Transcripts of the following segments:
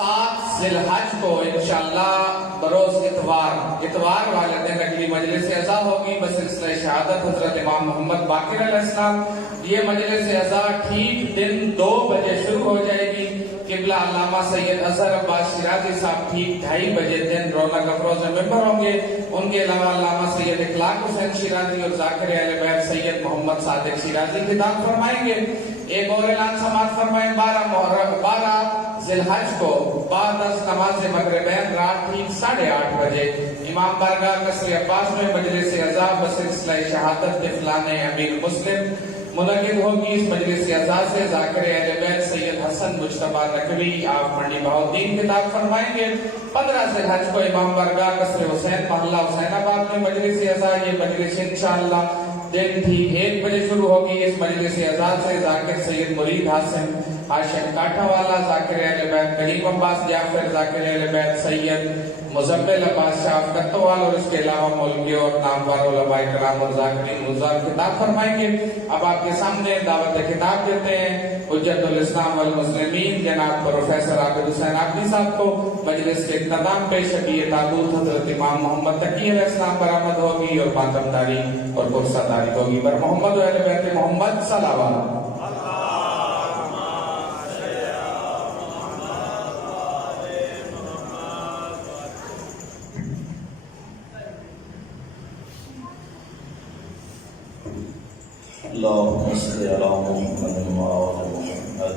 7 ذی الحج کو انشاءاللہ بروز اتوار والے دن اگلی مجلس عزا ہوگی بسلسلہ شہادت حضرت امام محمد باقر علیہ السلام۔ یہ مجلس عزا ٹھیک دن 2 بجے شروع ہو جائے گی۔ قبلہ علامہ سید اظہر عباس شیرازی صاحب ٹھیک 2:30 بجے دن رونق افروز ممبر ہوں گے۔ ان کے علاوہ علامہ سید اخلاق حسین شیرازی اور ذاکر اہل بیت سید محمد صادق شیرازی خطاب فرمائیں گے۔ ایک اور اعلان سماعت فرمائیں، 12 ذی الحج کو بعد از نماز مغربین رات ٹھیک 8:30 بجے امام بارگاہ قصر عباس میں مجلس عزا بسلسلہ شہادت طفلان امیر مسلم منعقد ہوگی۔ اس مجلس عزا سے ذاکر اہل بیت سید حسن مجتبی نقوی آپ منڈی بہاؤالدین خطاب فرمائیں گے۔ 15 ذی الحج کو امام بارگاہ قصر حسین محلہ حسین آباد میں مجلس عزا، یہ مجلس انشاءاللہ دن ٹھیک 1 بجے شروع ہوگی۔ اس مجلس عزا سے ذاکر سید مرید حاسم ہاشم کاٹھا والا، ذاکر اہل بیت کریم عباس جعفر، ذاکر اہل بیت سید مزمل عباس شاہ کتوال اور اس کے علاوہ ملکی اور نامور علماء کرام اور ذاکرین مزار خطاب فرمائیں گے۔ اب آپ کے سامنے دعوت خطاب دیتے ہیں حجت الاسلام والمسلمین جناب پروفیسر عابد حسین عابدی صاحب کو۔ مجلس کے اختتام پہ شفیع تابوت حضرت امام محمد تقی علیہ السلام برآمد ہوگی اور ماتم داری اور پرسہ داری ہوگی۔ بر محمد و اہل بیت محمد صلوات۔ اللهم صل على محمد وعلى محمد،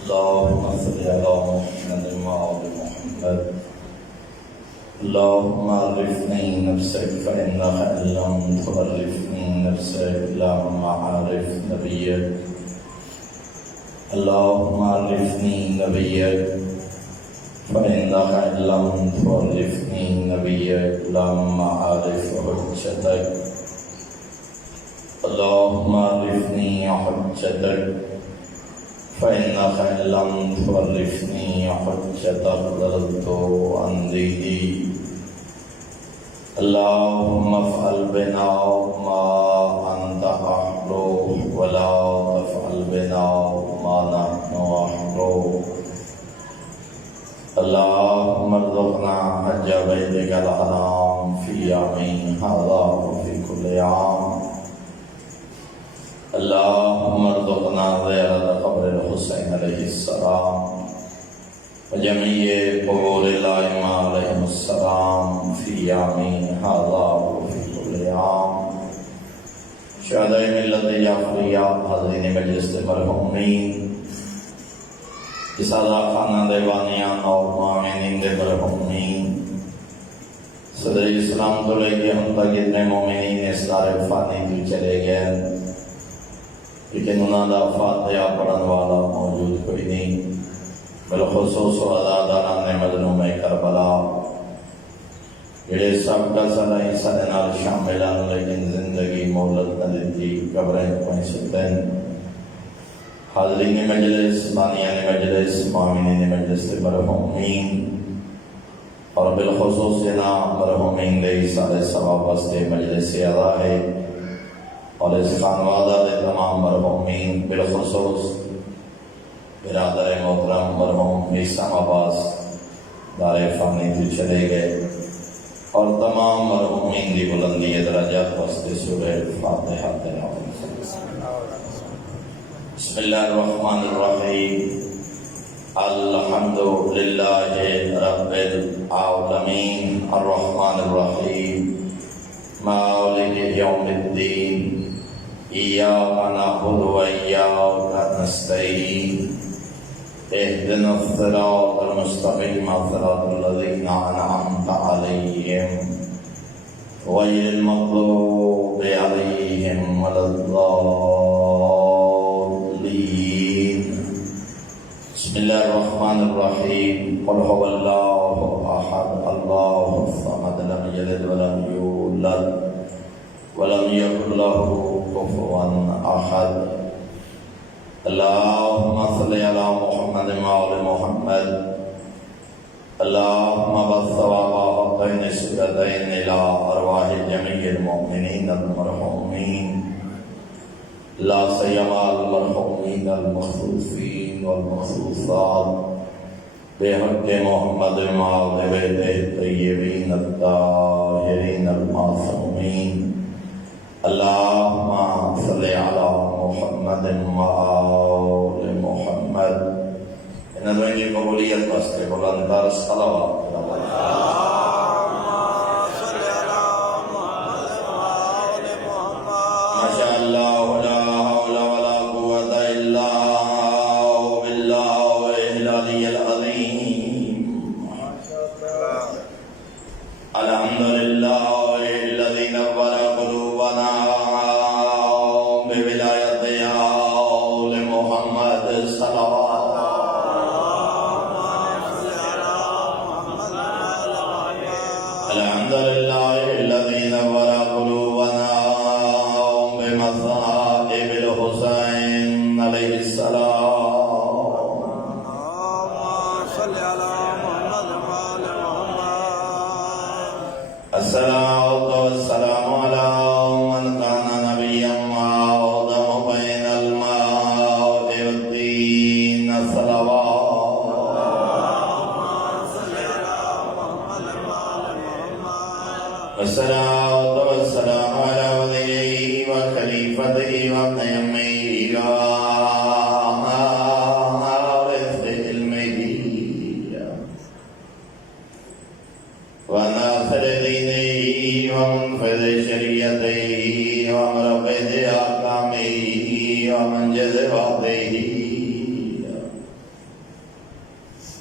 اللهم صل على محمد وعلى محمد، اللهم عرفني نفسك فإنك إن لم تعرفني نفسك لا معارف نبيك، اللهم عرفني نبيك فإنك إن لم تعرفني نبيك لا معارف حجتك، اللهم عرفني حجتك فإنك إن لم تعرفني حجتك ضللت عن ديني، اللهم افعل بنا ما أنت أهله ولا تفعل بنا ما نحن أهله، اللهم ارزقنا حج بيتك الحرام في يومي هذا وفي كل عام، اللهم ارزقنا زيارة قبر الحسين عليه السلام وجميع قبور الأئمة عليهم السلام في يوم هذا وفي كل عام، شهداء ملت جعفریہ حاضرین مجلس مرحومین، اساتذہ خانہ دیوانیان اور معاونین مرحومین، صدر اسلام تو لے کے ہم تک اتنے مومنین اس دار فانی تو چلے گئے، لیکن انہوں نے فاتحہ پڑھن والا موجود کوئی نہیں، بالخصوص عزاداران مظلوم کربلا جڑے سب کا سلائی سارے نال شامل ہیں لیکن زندگی مہلت نہ دیتی، قبریں کوئی ستن، حاضرین مجلس، بانیان مجلس، معاونین مجلس مرحومین اور بالخصوص جنا مرحومین دے سارے ثواب واسطے مجلس عزا ہے، اور اس خانوادہ دے تمام مرحومین بالخصوص برادر محترم مرحوم عیسیٰ عباس دار فانی تو چلے گئے، اور تمام مرحومین دی بلندی درجات واسطے سورہ فاتحہ تلاوت۔ بسم اللہ الرحمن الرحیم، الحمد للہ رب العالمین الرحمن الرحیم مالک یوم الدین، إياك نعبد وإياك نستعين، اهدنا الصراط المستقيم صراط الذين أنعمت عليهم غير المغضوب عليهم ولا الضالين، بسم الله الرحمن الرحيم، قل هو الله أحد الله الصمد لم يلد ولم يولد ولم يكن له كفوا أحد، اللهم صل على محمد وعلى محمد، اللهم بث هاتين السورتين إلى أرواح جميع المؤمنين المرحومين لا سيما المرحومين المخصوصين والمخصوصات بحق محمد وآل بیتہ الطیبین الطاہرین المعصومین اللہم صلی علی محمد وآل محمد. ان دعائیں کی قبولیت واسطے بلندتر صلوات. ماشاء اللہ لا حول ولا قوة الا باللہ العلی العظیم. الحمد للہ الذی نور قلوبنا بولایت آل محمد صلوات. الحمد للہ الذی نور قلوبنا بمصائب الحسین علیہ السلام. الصلاة والسلام على من كان نبيا وآدم بين الماء والطين. الصلاة والسلام على وليه وخليفته وابن يمه ووارث علمه وناصر دينه ومنفذ شريعته ومربد أحكامه ومنجز وعده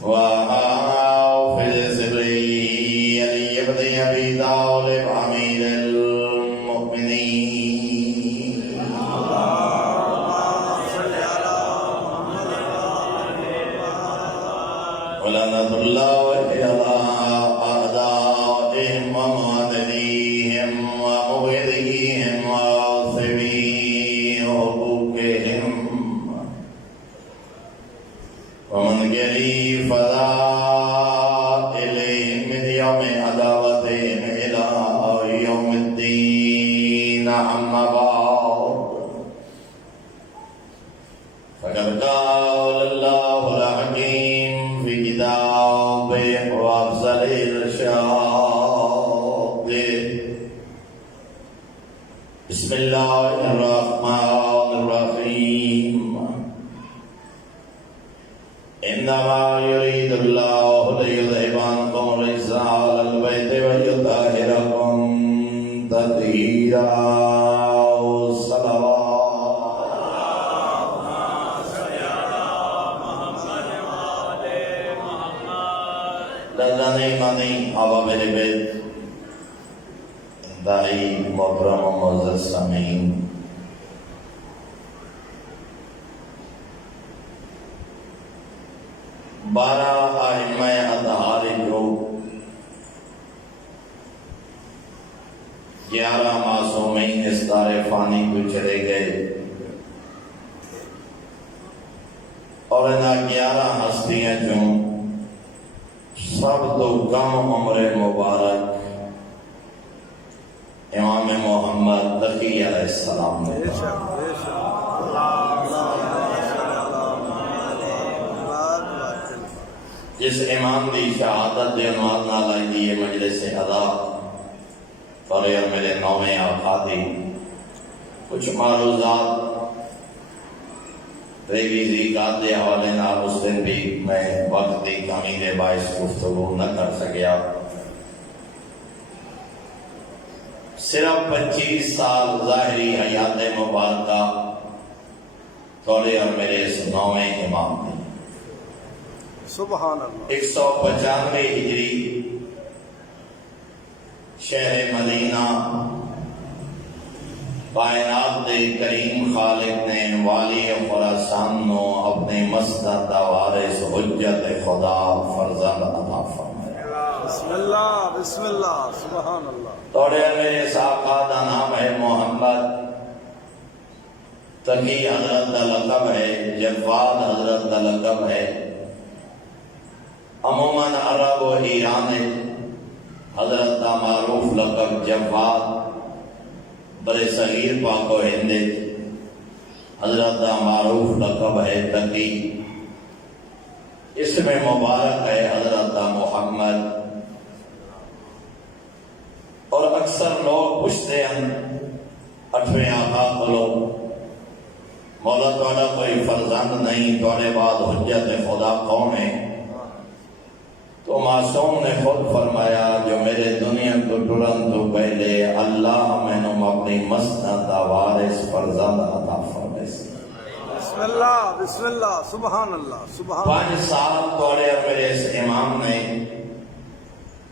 وحافظ سره علي بن أبي طالب أمير المؤمنين. ولعنة الله على أعدائهم ومعتديهم ومبغضيهم وعاصمي حقوقهم ومن جري فضائلهم من يوم عداوتهم إلى يوم الدين. أما بعد فقد قال الله الحكيم في كتابه وأفضل الإرشاد. بسم الله الرحمن الرحيم. إنما يريد الله ليذهب عنكم الرجس أهل البيت ويطهركم تطهيرا. صلوات. لذانی منی آبا میرے بیت انتہائی محترم و معزز سامعین، بارہ ائمہ اطہار جو 11 معصومین اس دار فانی کو چلے گئے، اور انہاں 11 ہستیاں جو سب تو کم عمر مبارک امام محمد تقی علیہ السلام نے. جس امام دی شہادت دے عنوان نال آئی دی یہ مجلس ادا اور میرے نویں آقا دی کچھ معروضات ریویزی کا دے حوالے نال اس دن بھی میں وقت دی کمی دے باعث گفتگو نہ کر سکیا. صرف 25 سال ظاہری حیات مبارکہ تھوڑے اور میرے اس نویں امام نے. سبحان اللہ. 195 ہجری شہر مدینہ کائنات دے کریم خالق نے والی خراسان نو اپنے مسند وارث حجت خدا فرزند عطا فرمایا. بسم اللہ بسم اللہ سبحان اللہ. توڑے میرے آقا دا نام ہے محمد، تقی حضرت دا لقب ہے، جواد حضرت دا لقب ہے. عموماً عرب و ایران حضرت دا معروف لقب جواد، برے صغیر پاک و ہند حضرت دا معروف لقب ہے تقی. اس اسم مبارک ہے حضرت محمد، اور اکثر لوگ پوچھتے ہیں اٹھویں آقا بولو مولا تعالیٰ کوئی فرزند نہیں، تھوڑے بعد حجت خدا کون ہے؟ تو معصوم نے خود فرمایا جو میرے دنیا کو ٹرن تو پہلے اللہ میں نے اپنی مسند وارث فرزند عطا فرمائے۔ بسم اللہ بسم اللہ سبحان اللہ سبحان 5 سال توڑے اور میرے اس امام نے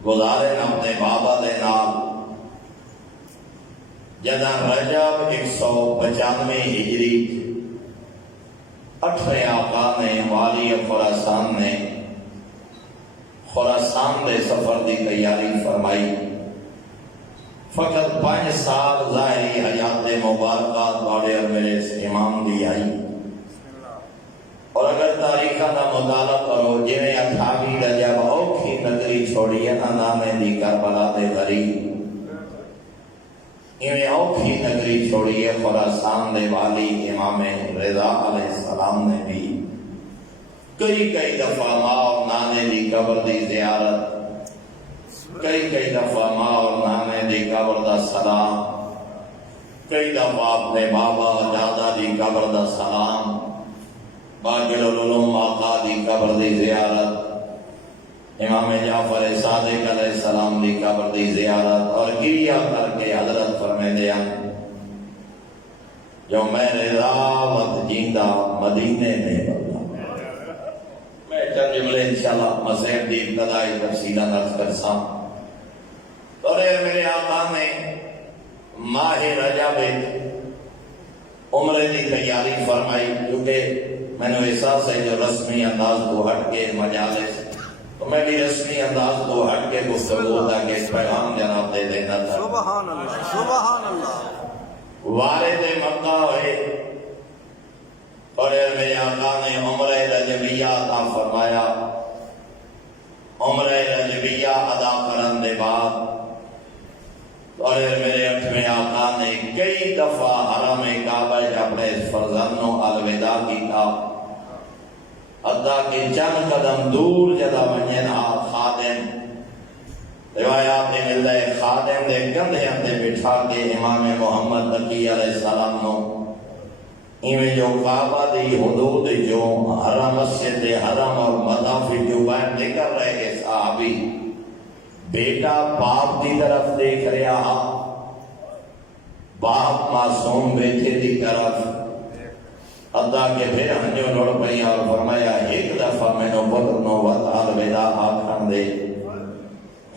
گزارے نا اپنے بابا دے نال، جدہ رجب 195 ہجری 8ویں آقا نے والی خراسان نے خراسان دے سفر دی تیاری فرمائی۔ فقط 5 سال ظاہری حیات مبارکہ توڑے اور میرے اس امام دی آئی، اور اگر تاریخہ کا مطالعہ کرو جی میں 28 رجب اوکھی نگری چھوڑی ہے نا نامے دی کربلا دے غریب، انہیں اوکھی نگری چھوڑی ہے خراسان دے والی امام رضا علیہ السلام نے بھی کئی دفعہ ماں اور نانے دی قبر دی زیارت، کئی دفعہ ماں اور نانے دی قبر دا سلام، کئی دفعہ اپنے بابا دادا دی قبر دا سلام، باقر العلوم آقا دی قبر دی زیارت، امام جعفر صادق علیہ السلام دی قبر دی زیارت، اور گریہ کر کے حضرت فرمے دیا جو میں رضا وقت جیندہ مدینے میں بلدا۔ میں چند جملے انشاءاللہ مسیح دی ابتدائی تفصیلہ نرز کرساں۔ اور میرے آقا نے ماہ رجب عمرے دی تیاری فرمائی، کیونکہ میں نے احساس ہے جو رسمی انداز کو ہٹ کے مجالس، تو میں بھی رسمی انداز کو ہٹ کے گفتگو تھا کہ اس پیغام جناب دے دینا تھا۔ سبحان اللہ سبحان اللہ۔ وارد مکہ ہوئے اور میرے آقا نے عمرہ رجبیہ عطا فرمایا۔ عمرہ رجبیہ ادا کرن دے بعد اور میرے 8ویں آقا نے کئی دفعہ حرم کعبہ اپنے فرزندوں الوداع کیتا، حتیٰ کہ چند قدم دور جدا ونجن خادم روایات میں ملتا ہے خادم دے کندھے اندے بٹھا کے امام محمد نبی علیہ السلام نو ایویں جو کعبہ دی حدود جو حرم مسجد حرم اور مطافی جو باہر نکل رہے صحابی بیٹا باپ دی طرف دیکھ رہا، باپ معصوم بیٹے دی طرف، حتیٰ کہ پھر ہنجو لڑ پڑی اور فرمایا ایک دفعہ میں نو پتر نو وط الوداع آکھن دے،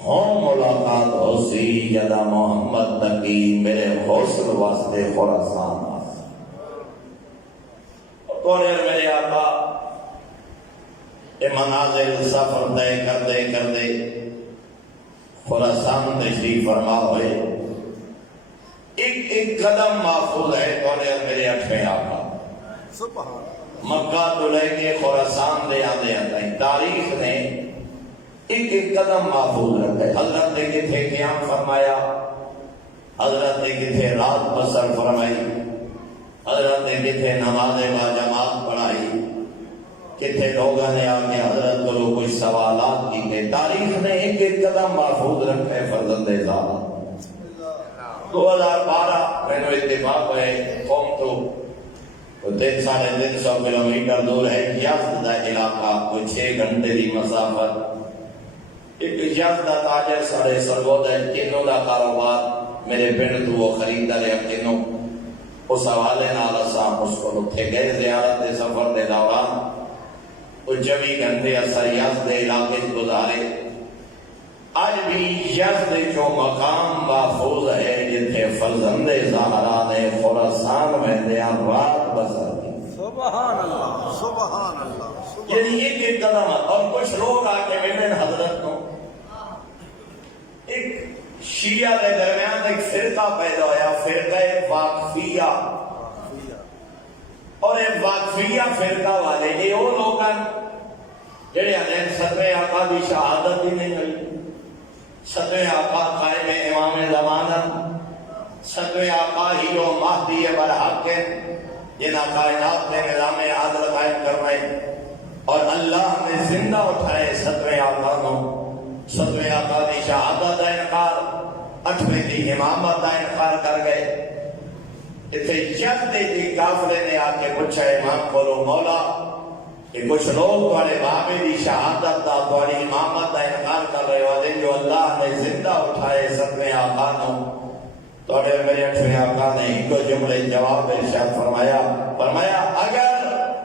ہوں ملاقات ہو سی جدا محمد تقی میرے حوصل واسطے خراسان آسا۔ تو میرے آقا یہ منازل سفر دے کر دے خراسان تشریف فرما ہوئے، ایک قدم محفوظ ہے تو میرے 8ویں آقا سبحان مکہ تو لے کے خراسان دے آدھے آتا تاریخ نے ایک قدم محفوظ رکھے۔ حضرت نے کتھے قیام فرمایا، حضرت نے کتھے رات بسر فرمائی، حضرت نے کتھے نماز با جماعت پڑھائی، کتھے لوگوں نے آگے حضرت کو کچھ سوالات کی کہ تاریخ نے ایک قدم محفوظ رکھے فرزند زادہ۔ 2012 میں نے اتفاق ہے قوم تو 300 کلومیٹر دور ہے یزد دا علاقہ، کوئی 6 گھنٹے دی مسافت، ایک یزد دا تاجر سارے سرگود ہے کنوں دا کاروبار میرے پنڈ تو وہ خریدا لیا کنوں، اس حوالے نال اساں اس کو اتھے گئے زیارت دے سفر دے دوران، وہ 24 گھنٹے اثر یزد دے علاقے گزارے۔ آج بھی یزد جو مقام محفوظ ہے جتھے فرزند زہرا نے خراسان میں دیا رات بسر کی۔ سبحان اللہ سبحان اللہ۔ یعنی ایک قدم، اور کچھ لوگ آکے ملن حضرت کو، ایک شیعہ کے درمیان ایک فرقہ پیدا ہویا، فرقہ واقفیہ، اور ایک واقفیہ فرقہ والے یہ وہ لوگ ہیں جڑے ہیں 7ویں آقا کی شہادت ہی نہیں ہوئی، 7ویں آقا قائم امام زمانہ، 7ویں آقا ہی جو مہدی برحق ہے جنہاں کائنات میں نظام عادل قائم کر رہے، اور اللہ نے زندہ اٹھائے 7ویں آقا نو 7ویں آقا دی شہادت دا انکار 8ویں دی امامت دا انکار کر گئے اتنے جلدی دی کافرے نے آ کے پوچھا امام کولو مولا کہ کچھ لوگ تھوڑے بابے دی شہادت دا تھوڑی امامت دا انکار کر رہے ہو دن جو اللہ نے زندہ اٹھائے 7ویں آقا نو تھوڑے میرے 8ویں آقا نے ایک جملے جواب ارشاد فرمایا اگر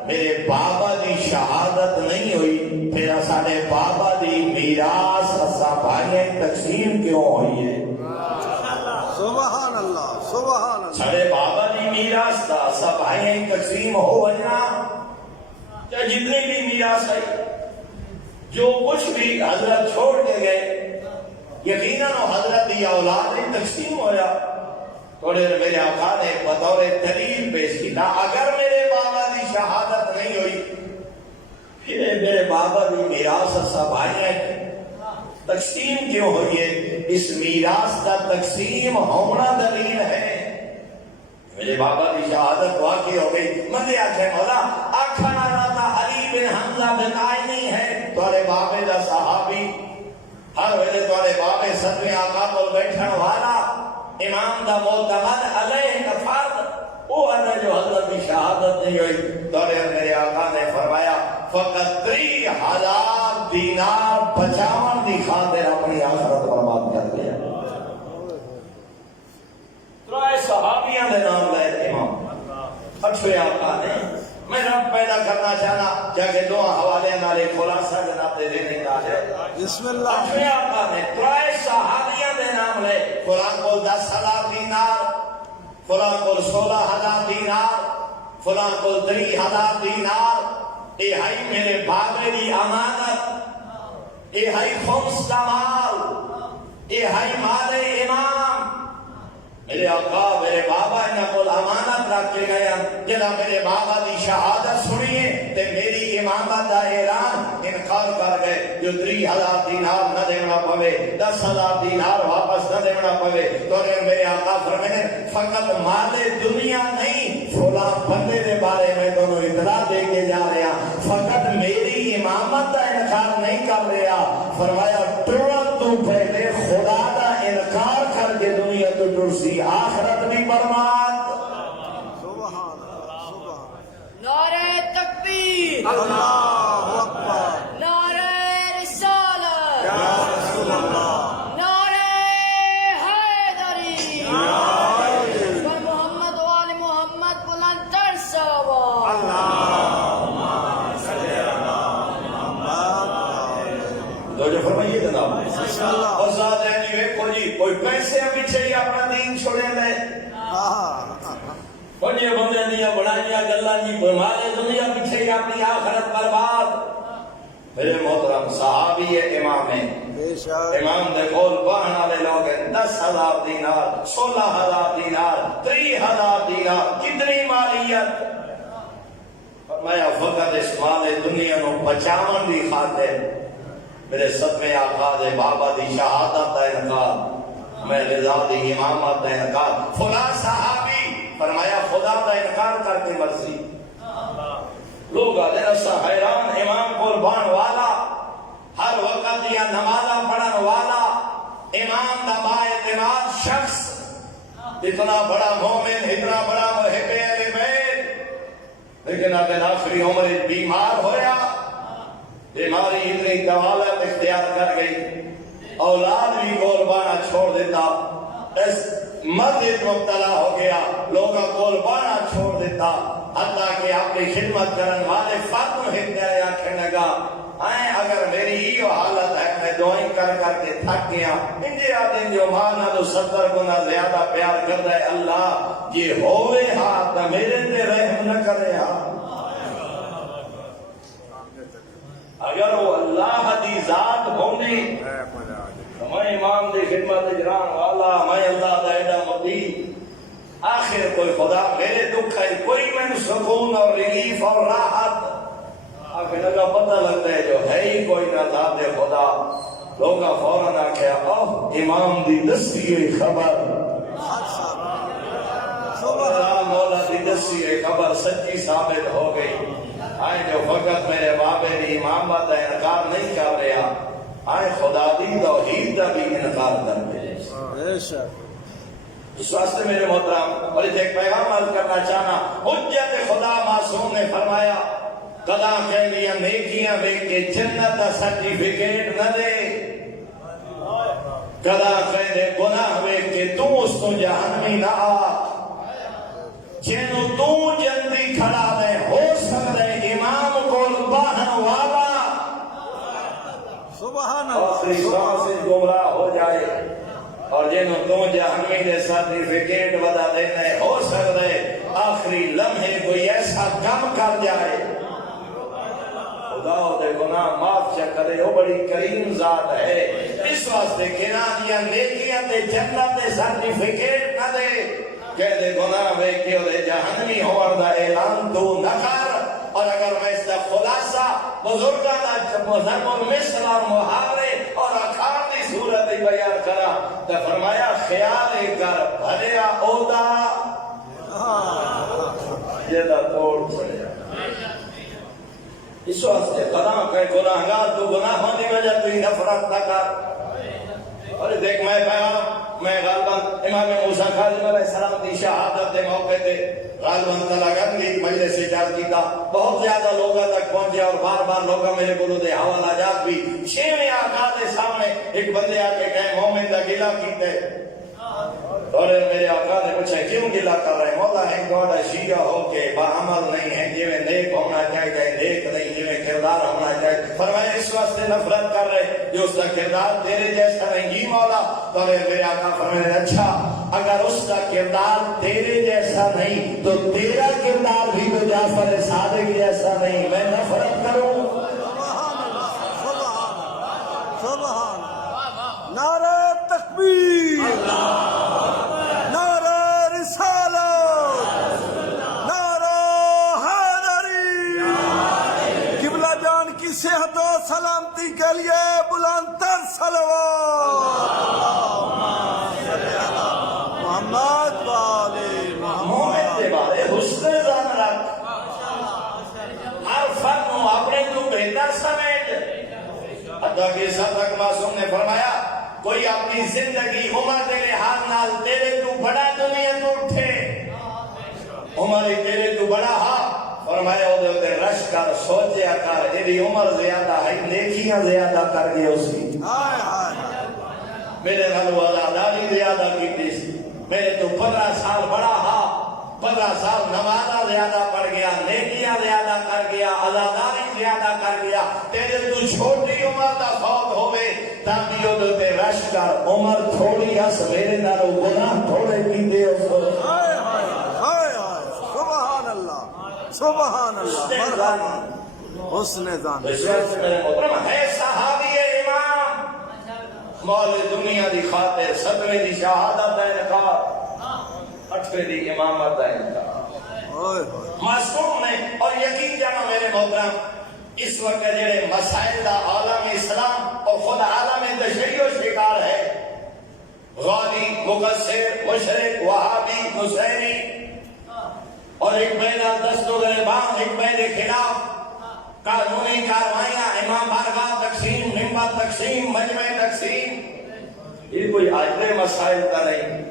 میرے بابا دی شہادت نہیں ہوئی پھر سارے بابا دی میراث اسا بھائیں تقسیم کیوں ہوئی ہے؟ سبحان اللہ سبحان اللہ سارے بابا دی میراث دا اسا بھائیں تقسیم ہو وجنا یا جتنی بھی میراث ہے جو کچھ بھی حضرت چھوڑ کے گئے یقیناً حضرت دی اولاد تقسیم ہویا تھوڑے میرے آقا نے بطور دلیل پیش کی تھا اگر میرے بابا دی شہادت نہیں ہوئی پھر میرے بابا دی میراث سب آئی تقسیم کیوں ہوئی ہے؟ اس میراث کا تقسیم ہونا دلیل ہے میرے بابا دی شہادت واقع ہو گئی مندے آکھے مولا آکھانا راتا علی بن حمزہ بن آئینی ہے تھوڑے بابے دا صحابی ہر ویلے تھوڑے بابے 7ویں آقا کو بیٹھن والا امام دا معتمد علیہ کا فرد وہ ہے جو حضرت کی شہادت نہیں ہوئی تھوڑے میرے آقا نے فرمایا فقط 3000 دینار بچاون دی خاطر اپنی آخرت برباد کر دیا ترائے صحابیاں دے نام لے امام 8ویں آقا نے میں رب پیدا کرنا چاہنا جاکہ دعا حوالے نالے خلاصہ جناب دے دینے کا ہے بسم اللہ 8ویں آقا نے ترائے صحابیاں دے نام لے فلان کو 10,000 دینار فلان کو 16,000 دینار فلان کو 3,000 دینار اے ہائی میرے بابے دی امانت اے ہائی خمس کا مال اے ہائی مال امام میرے آقا میرے بابا انہاں کو امانت رکھ کے گیا جلا میرے بابا دی شہادت سنیے تے میری امامت دا اعلان انکار کر گئے جو 3,000 دینار نہ دینا پوے 10,000 دینار واپس نہ دینا پوے تو میرے آقا فرمائے فقط مال دنیا نہیں فلاں بندے دے بارے میں دونوں اطلاع دے کے جا رہا فقط میری امامت دا انکار نہیں کر رہا فرمایا ٹرن تو پہلے خدا دا انکار کر کے دنیا تو ٹرسی آخرت بھی برباد سبحان اللہ سبحان نعرہ تکبیر اللہ اکبر نعرہ رسالت یا رسول اللہ نعرہ حیدری و محمد و آل محمد بلند تر سوا تو جو فرمائیے جناب بسم اللہ اور ذات ہے جی کوئی پیسے پیچھے ہی اپنا دین چھوڑے لے بڑے بندے دیا بڑائیاں گلاں جی مالے دنیا پیچھے ہی اپنی آخرت برباد میرے محترم صحابی امام ہیں بے شک امام دے کول باہن والے لوگ ہیں 10,000 دینار 16,000 دینار 3,000 دینار کتنی مالیت فرمایا فقط اس مال دنیا نو بچاون دی خاطر میرے 7ویں آقا دے بابا دی شہادت دا انکار میں رضا دی امامت دا انکار فلاں صحابی فرمایا خدا دا انکار کر کے مرضی لوگ آدھے رسا حیران امام قربان والا ہر وقت دیا نمازہ پڑھن والا امام دا با اعتماد شخص اتنا بڑا مومن اتنا بڑا محب اہل بیت لیکن آدھے آخری عمر بیمار ہویا بیماری اتنی طوالت اختیار کر گئی اولاد بھی قربانہ چھوڑ دیتا اس مسجد مبتلا ہو گیا لوگا قربانہ چھوڑ دیتا حتیٰ کہ اپنی خدمت کرن والے فاطمہ ہدایہ آکھنے لگا اگر میری ہی حالت ہے میں دعائیں کر کر کے تھک گیا انجھے آدھیں جو مانا تو 70 گنا زیادہ پیار کر رہے اللہ یہ ہوئے ہاتھ نہ میرے تے رحم نہ کرے ہاتھ اگر وہ اللہ دی ذات ہونے میں امام دی خدمت اجران والا میں اللہ دا ایڈا مدی آخر کوئی خدا میرے دکھ ہے کوئی میں سکون اور ریلیف اور راحت آخر لگا پتہ لگتا ہے جو ہے ہی کوئی نہ ذات خدا لوگا فوراً آکھیا امام دی دستی خبر مولا دی دستی خبر سچی ثابت ہو گئی آئے جو فقط میرے بابے دی امامت کا انکار نہیں کر رہا، آئے خدا دی توحید کا بھی انکار کر دے۔ بے شک اس واسطے میرے محترم، اور ایک پیغام عرض کرنا چاہنا، حجت خدا معصوم نے فرمایا قدا کہہ لیا نیکیاں دیکھ کے جنت کا سرٹیفکیٹ نہ دے، قدا کہہ دے گناہ دیکھ کے تو اس کو جہنمی نہ آ، جنوں تو جلدی کھڑا دے ہو سکتا ہے امام کو باہن والا سبحان آخری اللہ سانس سے گمراہ ہو جائے، اور جنہوں تو جہنمی دے سرٹیفکیٹ ودا دینے ہو سکتا ہے آخری لمحے کوئی ایسا کم کر جائے خدا دے گناہ معاف چا کرے، وہ بڑی کریم ذات ہے۔ اس واسطے گناہ دیا نیکیاں دے جنت دے سرٹیفکیٹ نہ دے، کہہ دے گناہ بے کہ دے جہنمی ہوار دا اعلان تو نہ کر۔ اور اگر میں اس کا خلاصہ بزرگاں دا ضرب المثل اور محاورے اور اخار دی صورت بیان کرا تو فرمایا خیال کر بھلیا اودا جیدہ توڑ چھڑیا۔ اس واسطے قدام کہ گناہگار تو گناہ ہونے وجہ تو ہی نفرت نہ کر۔ اور دیکھ میں غالباً امام موسیٰ کاظم علیہ السلام کی شہادت دے موقع تے غالباً تلاگن کی مجلس اجاز کی تھا، بہت زیادہ لوگوں تک پہنچے اور بار بار لوگوں میرے کو دے حوالہ جات بھی چھویں آقا دے سامنے ایک بندے آ کے کہے مومن دا گلہ کیتے، اور میرے آقا نے پوچھا کیوں گلہ کر رہے؟ مولا ہے گوڑا شیعہ ہو کے باعمل نہیں ہے، جویں نیک ہونا چاہیے نیک نہیں، جویں کردار ہونا چاہیے۔ فرمایا اس واسطے نفرت کر رہے جو اس کا کردار تیرے جیسا نہیں جی مولا۔ تو میرے آقا فرمایا اچھا اگر اس کا کردار تیرے جیسا نہیں تو تیرا کردار بھی تو جعفر صادق جیسا نہیں، میں نفرت کروں؟ سبحان اللہ سبحان اللہ سبحان اللہ، نعرہ تکبیر، نعرہ رسالت، نعرہ حیدری، قبلہ جان کی صحت و سلامتی کے لیے بلند تر صلوات محمد والے مومن دے بارے حسن ظن رکھ، ہر فرد کو اپنے تو بہتر سمجھ۔ حتیٰ کہ صدق معصوم نے فرمایا کوئی اپنی زندگی عمر دے لحاظ نال تیرے تو بڑا دنیا تو اٹھے، عمر تیرے تو بڑا ہا، فرمایا او دے رش کر سوچیا کر ایدی عمر زیادہ ہے نیکیاں زیادہ کر گئے اس کی، ہائے ہائے میرے نالو عزاداری زیادہ کی دیس، میرے تو 15 سال بڑا ہا، 15 سال نمازہ زیادہ پڑھ گیا، نیکیاں زیادہ کر گیا، عزاداری زیادہ کر گیا، تیرے تو چھوٹی عمر دا فوت ہوئے تاکہ او دے رش کر عمر تھوڑی اس میرے نالو گناہ تھوڑے کی دے اس کو۔ ہائے ہائے ہائے ہائے سبحان اللہ سبحان اللہ مرحبا حسن ظن۔ اس وقت میرے محترم ہے صحابی امام مول دنیا دی خاطر 7ویں دی شہادت ہے انکار، 8ویں دی امامت ہے انکار معصوم نے۔ اور یقین جانا میرے محترم اس وقت جڑے مسائل دا عالم اسلام اور خود عالم تشیع و شکار ہے، غالی مقصر مشرک وہابی نصیری اور ایک بینا دستگربان ایک بینے خلاف قانونی کاروائیاں، امام بارگاہ تقسیم، ممبر تقسیم، مجمع تقسیم، یہ کوئی آجلے مسائل کا نہیں۔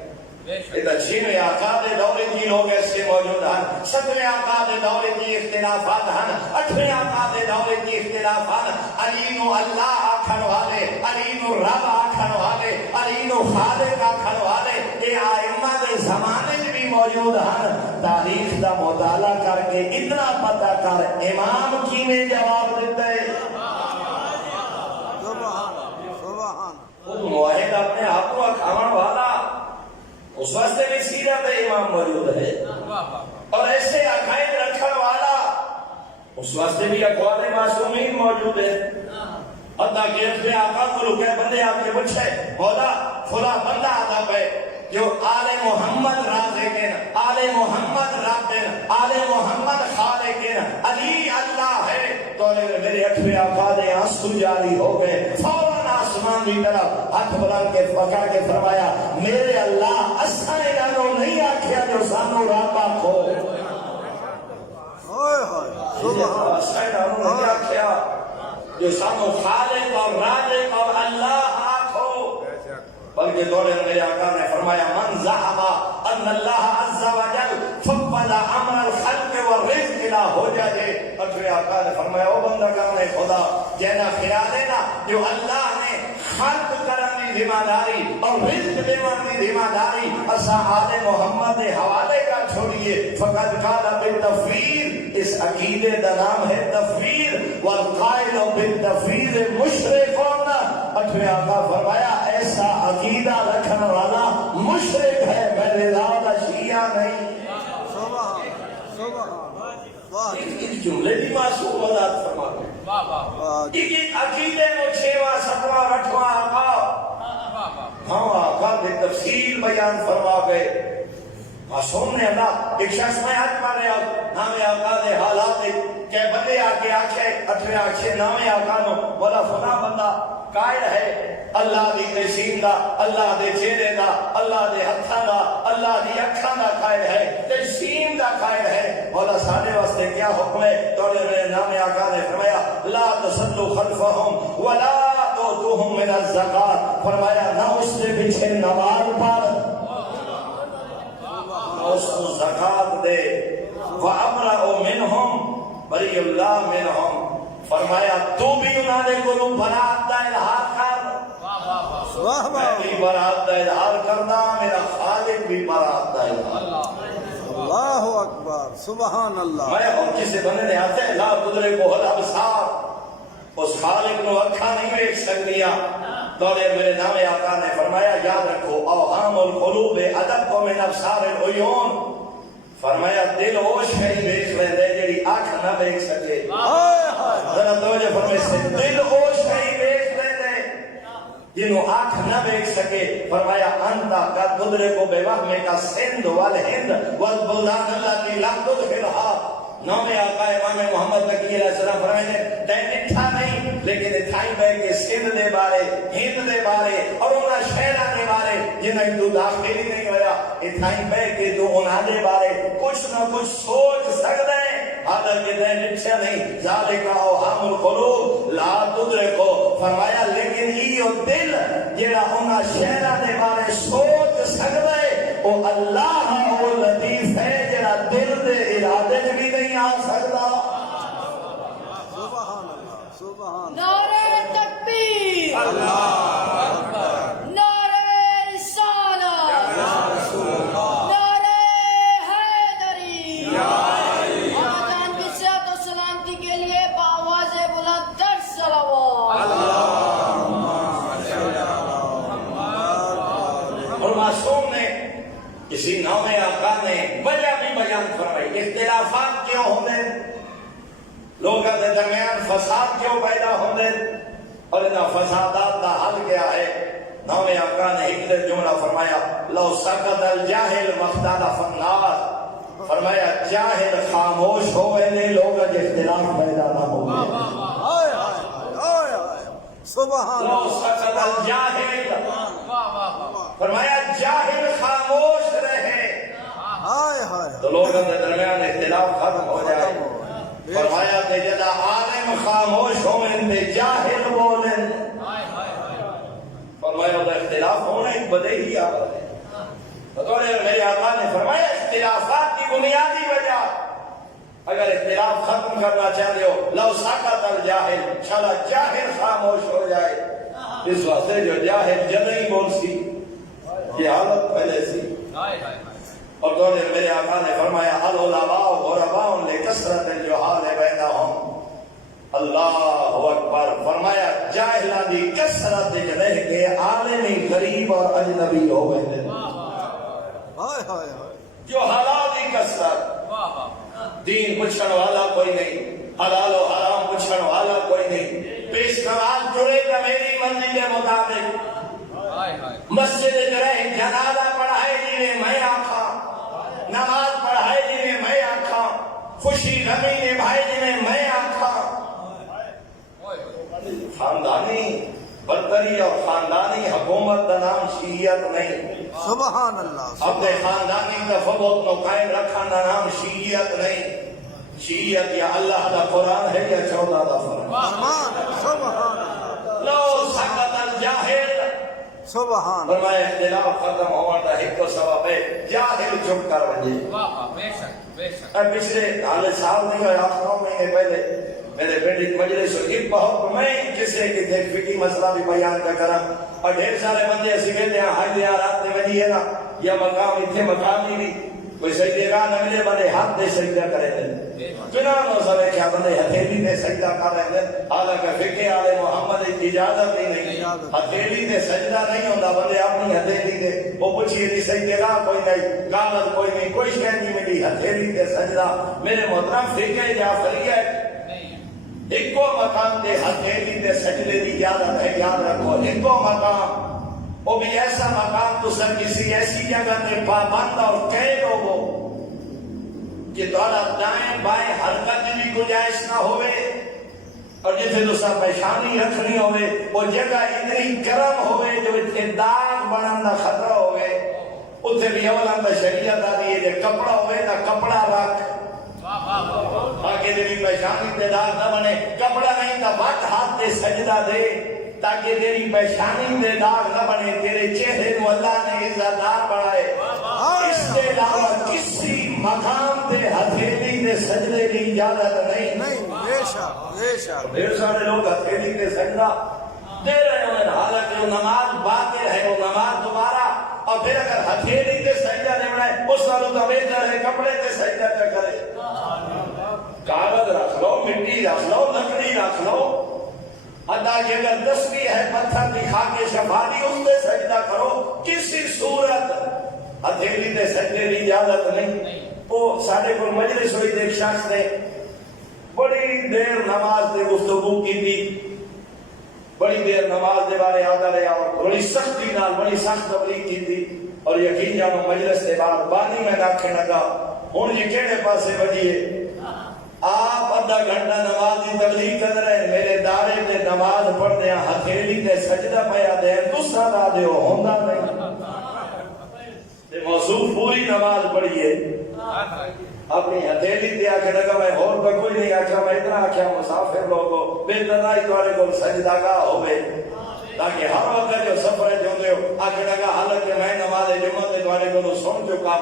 ایک چھویں آقا دے دورے کی لوگ ایسے موجود ہیں، 7ویں آقا دے دورے کی اختلافات ہیں، 8ویں آقا دے دورے کی اختلافات، علی نو اللہ آکھن والے، علی نو رب آکھن والے، علی نو خالق آکھن والے، یہ آئمہ دے زمانے میں بھی موجود ہیں۔ تاریخ دا مطالعہ کر کے اتنا پتہ کر امام کی میں جواب دیتا ہے، سبحان سبحان وہ معاہد اپنے آپ کو کھاون والا، اس واسطے بھی سیرت امام موجود ہے، اور ایسے عقائد رکھن والا، اس واسطے بھی اقوال معصومین موجود ہے۔ حتیٰ کہ اپنے آقا کو رکے بندے آپ کے پوچھے مولا فلاں بندہ آتا پہ جو آل محمد رازقین، آل محمد رابطین، آل محمد خالقین، علی اللہ ہے، تو میرے 8ویں آقا دے آنسو جاری ہو گئے، فوراً آسمان کی طرف ہاتھ بلند کے پکڑ کے فرمایا میرے اللہ اساں انہوں نہیں آکھیا جو سانو رب آکھو۔ ہائے ہائے کیا جو سانو خالق اور رازق اور اللہ آکھو، بلکہ دوڑے میرے آقا نے فرمایا من زعم ان اللہ عز و جل فقد امر الخلق والرزق الى حجج، اٹھویں آقا نے فرمایا او بندگان خدا جینا خیال ہے نا جو اللہ نے خلق کرنے کی ذمہ داری اور رزق دینے کی ذمہ داری اسا آل محمد کے حوالے کا چھوڑیے، فقط قال بالتفویض، اس عقیدے کا نام ہے تفویض، والقائل بالتفویض مشرکون، اٹھویں آقا فرمایا ایسا عقیدہ رکھنے والا مشرک ہے، میرے زیادہ شیعہ نہیں۔ اس جملے کی معصوم وضاحت فرما گئے، ایک عقیدے میں 6واں 7واں 8واں آقا ہاں آقا نے تفصیل بیان فرما گئے۔ معصوم نے اللہ ایک شخص میں حق مار رہا نام آقا دے حالات کہ بندے آکے آکھے 8ویں آکھے نام آقا نو بولا فنا بندہ قائل ہے اللہ دی تشین دا، اللہ دے چہرے دا، اللہ دے ہتھاں دا، اللہ دی اکھاں دا قائل ہے، تشین دا قائل ہے، مولا ساڈے واسطے کیا حکم ہے؟ توڑے میرے نام آقا نے فرمایا لا تصلوا خلفهم ولا تؤتوهم من الزکات، فرمایا نہ اس کے پیچھے نماز پڑھ، اس کو زکات دے، وَأَبْرَأُ مِنْهُمْ بری اللہ منہم، فرمایا تو بھی انہوں نے کو برات دا اظہار کر، میں بھی برات دا اظہار کرنا، میرا خالق بھی برات دا اظہار، اللہ اکبر سبحان اللہ۔ میں اور کسی بندے نے آتے لا تدرکہ الابصار، اس خالق نو اکھا نہیں دیکھ سکتیاں، دورے میرے نام آقا نے فرمایا یاد رکھو اوہام القلوب ادب کو من ابصار العیون، فرمایا دل ہوش ہے دیکھ لے دے جڑی آنکھ نہ دیکھ سکے، ذرا توجہ فرمائے سے دل ہوش ہے دیکھ لے دے جنہوں آنکھ نہ دیکھ سکے، فرمایا انتا کا تدرکو بے وہم کا سندھ والہند والبلدان اللہ کی لم تدخلها، نام آقا امام محمد تقی علیہ السلام فرمائے تے اتھا نہیں لیکن اتھائی بے کے سندھ دے بارے، ہند دے بارے اور انہاں شہرہ دے بارے جنہیں تو داخلی نہیں ہویا، اتھائی بے کے تو انہاں دے بارے کچھ نہ کچھ سوچ سکتے ہیں، حالانکہ تے اتھا نہیں، ذالک اوہام القلوب لا تدرکو، فرمایا لیکن ایو دل جنہا انہاں شہرہ دے بارے سوچ سکتے ہیں، وہ اللہ وہ لطیف ہے جنہا دل دے ارادے بھی نہیں آ سکتا۔ سبحان اللہ سبحان نعرہ تکبیر، نعرہ رسالت، نعرہ حیدری، آقا جان کی صحت و سلامتی کے لیے بآواز بلند تر صلوات۔ اور معصوم نے کسی نام آقا نے وجہ بھی بیان فرمائی، اختلافات کیوں ہوندے، لوگوں کے درمیان فساد کیوں پیدا ہوندے اور انہاں فسادات کا حل کیا ہے، نام آقا نے ایک جملہ فرمایا لو سکت الجاہل مختلف الناس، فرمایا جاہل خاموش ہو گئے لوگ اختلاف پیدا نہ ہو سبحان لو اللہ سکت الجاہل، فرمایا جاہل خاموش رہے تو لوگوں کے درمیان اختلاف ختم ہو جائے، فرمایا کہ جدا عالم خاموش ہوئیں تے جاہل بولیں، فرمایا کہ اختلاف ہونے ایک بدے ہی آباد ہے، بطور میرے آقا نے فرمایا اختلافات کی بنیادی وجہ اگر اختلاف ختم کرنا چاہتے ہو لو ساکت الجاہل، چلا جاہل خاموش ہو جائے، اس واسطے جو جاہل جد نہیں بول سی یہ حالت پہلے سی، اور دور میرے آقا نے فرمایا العلماء غرباء لکثرت الجہال بینہم، اللہ اکبر، فرمایا جاہلان دی کثرت رہ کے عالمی غریب اور اجنبی ہو گئے، جو حلال دی کثرت، دین پوچھن والا کوئی نہیں، حلال و حرام پوچھن والا کوئی نہیں، پیش کرال جڑے گا میری مرضی کے مطابق، مسجد رہ جنازہ پڑھائے جی میں آکھا، نماز پڑھائے جی میں آکھا، خوشی غمی نبھائے جی میں آکھا، خاندانی برتری اور خاندانی حکومت کا نام شیعیت نہیں، سبحان اللہ اپنے خاندانی تفوت کو قائم رکھنا نام شیعیت نہیں، شریعت یا اللہ دا قرآن ہے یا 14 دا فرمان. فرمان سبحان اللہ لو سکت الجاہل سبحان فرمایا اختلاف ختم ہونے دا ایک تو سبب ہے جاہل چپ کر ونجے. بے شک بے شک. پچھلے حال سال نہیں ہوئے 8 مہینے پہلے میرے بیٹی کی مجلس ہوئی بہت میں کسی کی دیکھ فکی مسئلہ بھی بیان کا کرم اور ڈھیر سارے بندے اسی کہتے ہیں ہاں دیا رات میں وجی ہے نا یہ مقام اتنے مقام نہیں بھی کوئی سجدے کا نہ ملے بندے ہاتھ دے سجدہ کرے دیں چنان ہو سوے کیا بندے ہتھیلی دے سجدہ کر رہے ہیں حالانکہ فقہ آل محمد کی اجازت ہی نہیں ہتھیلی دے سجدہ نہیں ہوتا بندے اپنی ہتھیلی دے وہ پوچھئے نہیں سجدے کا کوئی نہیں کاغذ کوئی نہیں کوئی شے نہیں ملی ہتھیلی دے سجدہ میرے محترم فقہ جعفریہ ایک کو مقام دے ہتھیلی دے سجدے دی اجازت ہے یاد رکھو ایک کو مقام وہ بھی ایسا مقام تو سر کسی ایسی جگہ تے پابند اور قید ہو کہ دوڑا دائیں بائیں حرکت بھی گنجائش نہ ہوئے اور جسے دوسرا پیشانی رکھنی ہوئے وہ جگہ اتنی گرم ہوئے جو اتنے داغ بنن دا خطرہ ہوئے اتنے بھی اولا تا شریعت آدھی ہے جو کپڑا ہوئے تا کپڑا رکھ آگے تیری پیشانی تے داغ نہ بنے کپڑا نہیں تا بات ہاتھ تے سجدہ دے تاکہ تیری پیشانی تے داغ نہ بنے تیرے چہرے کو اللہ نے عزت دار بنائے اس کے علاوہ کسی مقام تے ہتھیلی تے سجدے کی اجازت نہیں. بے شک بے شک. ڈھیر سارے لوگ ہتھیلی تے سجدہ دے رہے ہیں حالانکہ وہ نماز باطل ہے وہ نماز دوبارہ اور پھر اگر ہتھیلی تے سجدہ دے بڑھائے اس والوں کا بہتر ہے کپڑے تے سجدہ نہ کرے. کاغذ رکھ لو مٹی رکھ لو لکڑی رکھ لو اللہ کی اگر تسبیح ہے پتھر دکھا کے شفاعی اس پہ سجدہ کرو کسی صورت ہتھیلی تے سجدے کی اجازت نہیں. وہ سارے کو مجلس ہوئی ایک شخص نے بڑی دیر نماز تے گفتگو کی تھی بڑی دیر نماز دے بارے آگا رہا اور بڑی سختی نال بڑی سخت تبلیغ کی تھی اور یقین جانو مجلس کے بعد بانی میں رکھنے لگا ہوں یہ کہڑے پاسے بجیے آپ آدھا گھنٹہ نماز کی تبلیغ کر رہے ہیں میرے دارے تے نماز پڑھ دیا ہتھیلی تے سجدہ پیا دے دوسرا دا دیو ہوندا نہیں تے موصوف پوری نماز پڑھیے اپنی ہتھیلی تے آ کے لگا میں اور کوئی نہیں آکھا میں اتنا آکھا مسافر لوگوں بہتر نہ تھوڑے کو سجدہ گاہ ہوئے تاکہ ہر وقت جو سفر جو آ کے لگا حالت میں نماز جمعہ تے تھوڑے کو سن چکا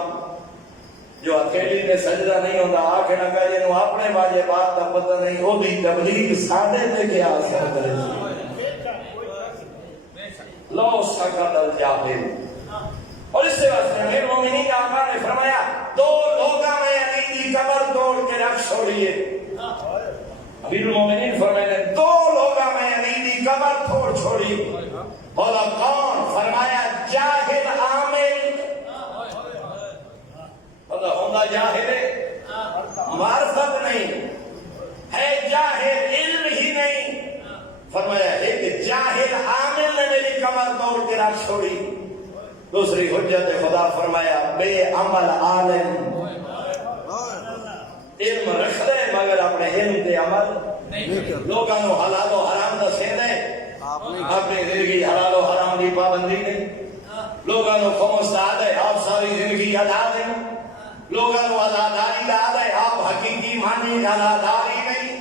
جو ہتھیلی میں سجدہ نہیں ہوتا آکھے نہ کہا جنہوں اپنے باجے بات کا پتہ نہیں وہ بھی تبلیغ سادے میں کیا اثر کرے لو سکت الجاہل. اور اس سے واسطے امیر مومنین کا آقا نے فرمایا 2 لوگاں میں علی کی کمر توڑ کے رکھ چھوڑیے. امیر مومنین فرمایا 2 لوگاں میں علی کی کمر توڑ چھوڑی. بولا کون؟ فرمایا جاہل عامل. ہوندہ جاہل معرفت نہیں ہے جاہل علم ہی نہیں. فرمایا ایک جاہل عامل نے میری کمر توڑ کے رکھ چھوڑی. دوسری حجت خدا فرمایا بے عمل عالم علم رکھ لے مگر اپنے علم دے عمل لوگوں کو حلال و حرام دسے دے اپنی زندگی حلال و حرام کی پابندی نہیں. لوگوں کو خمس داد ہے آپ ساری زندگی ادا دیں لوگوں کو ازاداری داد ہے آپ حقیقی مانی ازاداری نہیں.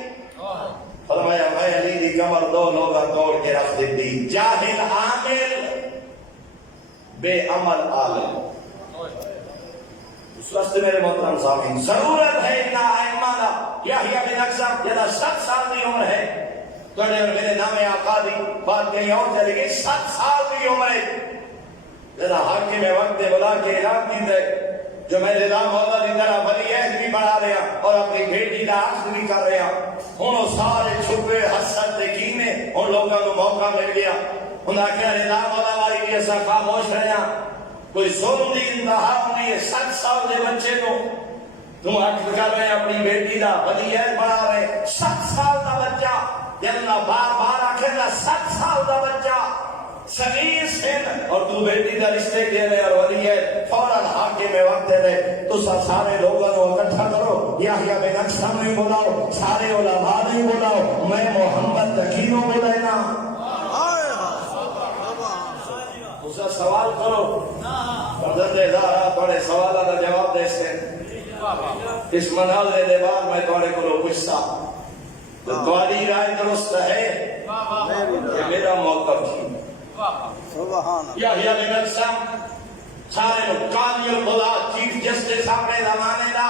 فرمایا میں علی دی کمر 2 لوگاں توڑ کے رکھ دیتی جاہل عامل بے عمل عالم. اس وقت میرے محترم سامعین ضرورت ہے اتنا ائمہ یحییٰ بن اکثر یہ 7 سال کی عمر ہے توڑے اور میرے نام آقا دی بات کہیں اور چلے گئی 7 سال کی عمر ہے ذرا حاکم وقت بلا کے اعلان کی دے جو میرے نام مولا دی طرح بلی عہد بھی بڑھا رہا اور اپنی بیٹی کا عقد بھی کر رہا انہوں سارے چھپے حسد کینے ان لوگوں کو موقع مل گیا انہاں کہا رضا مولا والی بھی ایسا خاموش رہا کوئی ظلم دی انتہا ہوئی ہے 7 سال دے بچے کو تم عقد کر رہے اپنی بیٹی دا بلی عہد بڑھا رہے 7 سال دا بچہ جنہاں بار بار آخر دا 7 سال دا بچہ صغیر سن اور تو بیٹی دا رشتے دے رہے اور ولی ہے فوراً حاکم میں وقت دے رہے تو سارے لوگوں کو اکٹھا کرو یحییٰ بن اکثر نہیں بلاؤ سارے علماء نہیں بلاؤ میں محمد تقیوں بلائنا اسے سوال کرو فرزند ادارہ تھوڑے سوالہ کا جواب دے سکتے اس مناظرے دے بعد میں تھوڑے کو پوچھتا تو تھوڑی رائے درست ہے کہ میرا موقف تھی سبحان یحییٰ بن اقسم سارے قاضی الخدا چیف جسٹس اپنے زمانے دا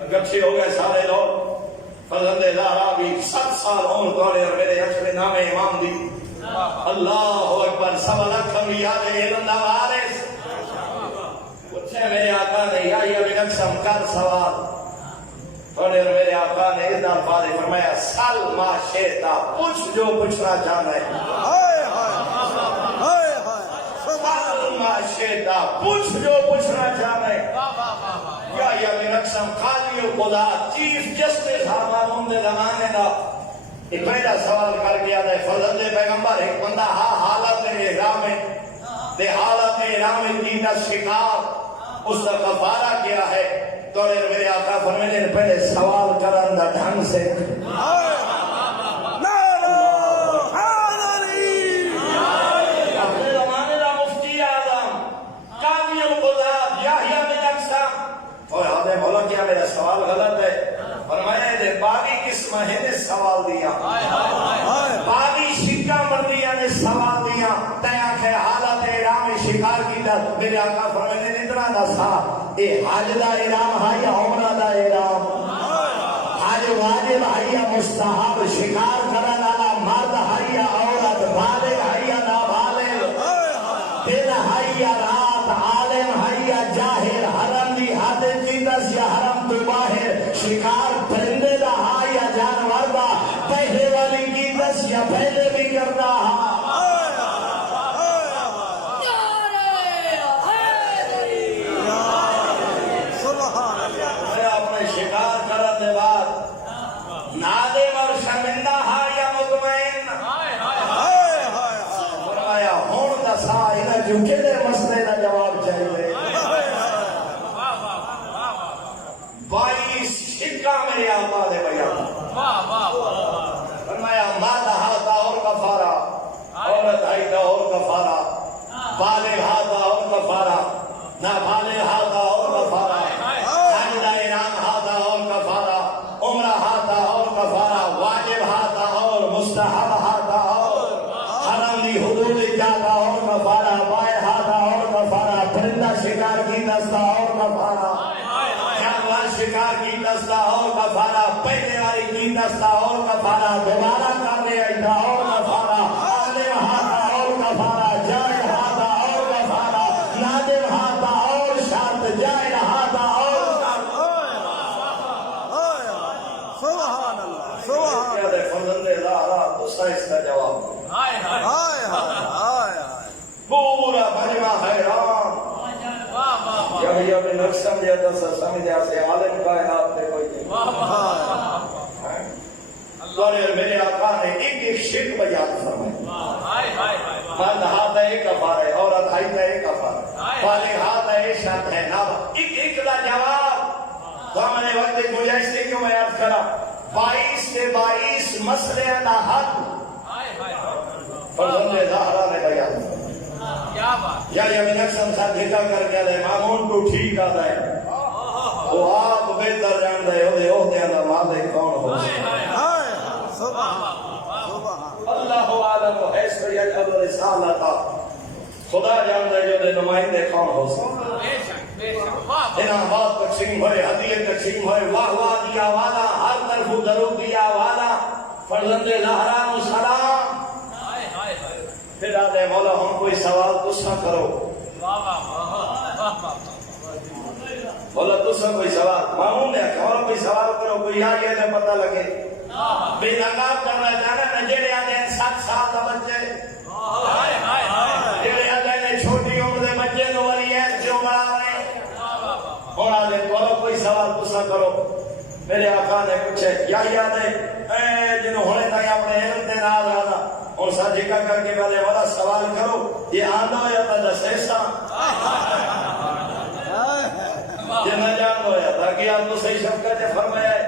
اکٹھے ہو گئے سارے لوگ فرزند زہرا بھی 7 سال عمر تھوڑے اور میرے اشر نام امام دی اللہ اکبر سب لکھ انبیاء دے علم دا وارث پوچھے میرے آقا نے یحییٰ بن اقسم کر سوال تھوڑے اور میرے آقا نے اس دار فاضح فرمایا سل ما شیطا پوچھ جو پوچھنا چاہنا ہے ہائے ہائے سل ما شیطا پوچھ جو پوچھنا چاہنا ہے یحییٰ بن اقسم قاضی خدا چیف جسٹس ہارون دے زمانے دا ایک پہلا سوال کر گیا ہے فرزند پیغمبر ایک بندہ حالت احرام دے حالت احرام کی کا شکار اس کا کفارہ کیا ہے تو میرے آقا فرمانے نے پہلے سوال کرن دا ڈھنگ سے اپنے زمانے دا مفتی اعظم قاضی القضات یحییٰ بن اقسم اور آدھے مولا کیا میرا سوال غلط ہے فرمایا نے باغی کس مہینے نے سوال دیا باغی شکا مردیاں نے سوال دیا تیاں کہ حالت احرام شکار کی دا میرے آقا فرمانے نے اتنا دا سا اے حج دا احرام ہے یا عمرہ دا احرام حج واجب ہے یا مستحب شکار کرن والا مرد ہے یا عورت بالغ ہے یا نابالغ دن ہے یا رات عالم ہے یا جاہل حرم دی حد کی دس یا حرم تو باہر شکار پرندے دا ہے یا جانور دا پہلے والی کی دس یا پہلے بھی کرتا ہے شکار کرنے بعد نادم اور شرمندہ ہے یا مطمئن فرمایا ہون دسا انہیں جھوٹے دے مسئلے کا جواب چاہیے 22 شکا میرے آقا دے بیان فرمایا ماد ہاتھا اور کفارہ عورت آئی دا اور کفارہ بالغ ہاتھا اور کفارہ نہ بالغ ہاتھا اور کفارہ عمرہ ہاتھا اور کفارہ واجب ہاتھا اور مستحب ہاتھا اور حرم دی حدود جاتا اور کفارہ بائے ہاتھا اور کفارہ پرندہ شکار کی دستہ اور کفارہ جانور شکار کی دستہ اور کفارہ پہلے والی کی دستہ اور کفارہ دوبارہ کرنے ایتا اور کفارہ عالم ہاتھا اور کفارہ جائے ہاتھا اور کفارہ نادم ہاتھا اور شرط جائے ہاتھا اور سبحان اللہ سبحان فرزند زہرا تو اس کا جواب پورا مجمع حیران یحییٰ بن اقسم جیتا سا سمجھا سے عالم کائنات نے کوئی نہیں اور میرے آقا نے ایک شرک بیان فرمایا مرد ہاتھ ہے ایک کفارہ ہے عورت ہاتھ ہے ایک کفارہ ہے بالغ ہاتھ ہے ایک شرط ہے نہ ایک دا جواب تو ہم نے وقت گنجائش سے کیوں میں یاد کرا 22 کے 22 مسئلے دا حد فرزند زہرا نے بیان یحییٰ بن اقسم سا دھکا کر کے لے مامون تو ٹھیک آتا ہے وہ آپ بہتر جان دے ہو دے عہدے دا مالک کون ہو اللہ عالم و حیث یجعل رسالتا خدا جان دے جو دے نمائندے کون ہو سکتے انعامات تقسیم ہوئے ہدیے تقسیم ہوئے واہ واہ دیا والا ہر طرف درود دیا والا فرزند زہرا و سلام پھر آدھے مولا ہم کوئی سوال تسا کرو مولا تسا کوئی سوال مامون نے کہا کوئی سوال کرو کوئی آگے نے پتہ لگے بے نقاب کرنا جانا نجڑے آدھے 7 سال دا بچے جڑے آدھے نے چھوٹی عمر دے بچے تو وری ہے جو بڑا رہے اور آدھے بولو کوئی سوال تسا کرو میرے آقا نے پوچھے یحییٰ نے اے جنہوں ہونے تک اپنے علم دے نال آنا اور صدیقہ کر کے والے والا سوال کرو یہ آندہ ہو جاتا دسیسا یہ نہ جان ہو جاتا کہ آپ تو صحیح شفقت فرمایا ہے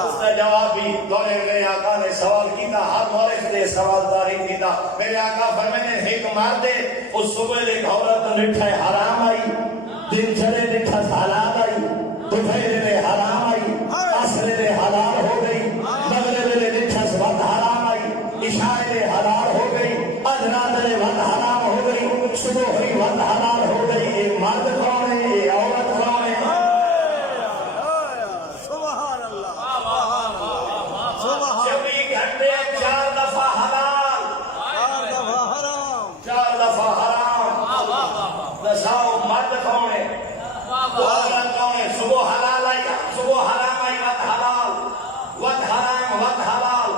اس نے جواب بھی دونے میرے آقا نے سوال کیتا ہر مورخ نے سوال داری کیتا میرے آقا فرمانے ایک مار دے اس صبح لے عورت نٹھے حرام آئی دن چڑے نٹھا سالات آئی دوپہر میں حرام آئی، عصر میں حلال ہو گئی، مغرب میں نٹھس وقت حرام آئی، عشاء میں حلال ہو گئی، ادرات میں وقت حرام ہو گئی، صبح ہوئی وقت حلال ہو گئی۔ یہ مرد کون ہے، یہ عورت کون ہے؟ سبحان اللہ سبحان 24 گھنٹے 4 دفعہ حلال، 4 دفعہ حرام 4 دفعہ حرام۔ بتاؤ مرد کون ہے، عورت کون ہے؟ صبح حلال آئی، صبح حرام آئی، وقت حلال، وقت حرام، وقت حلال،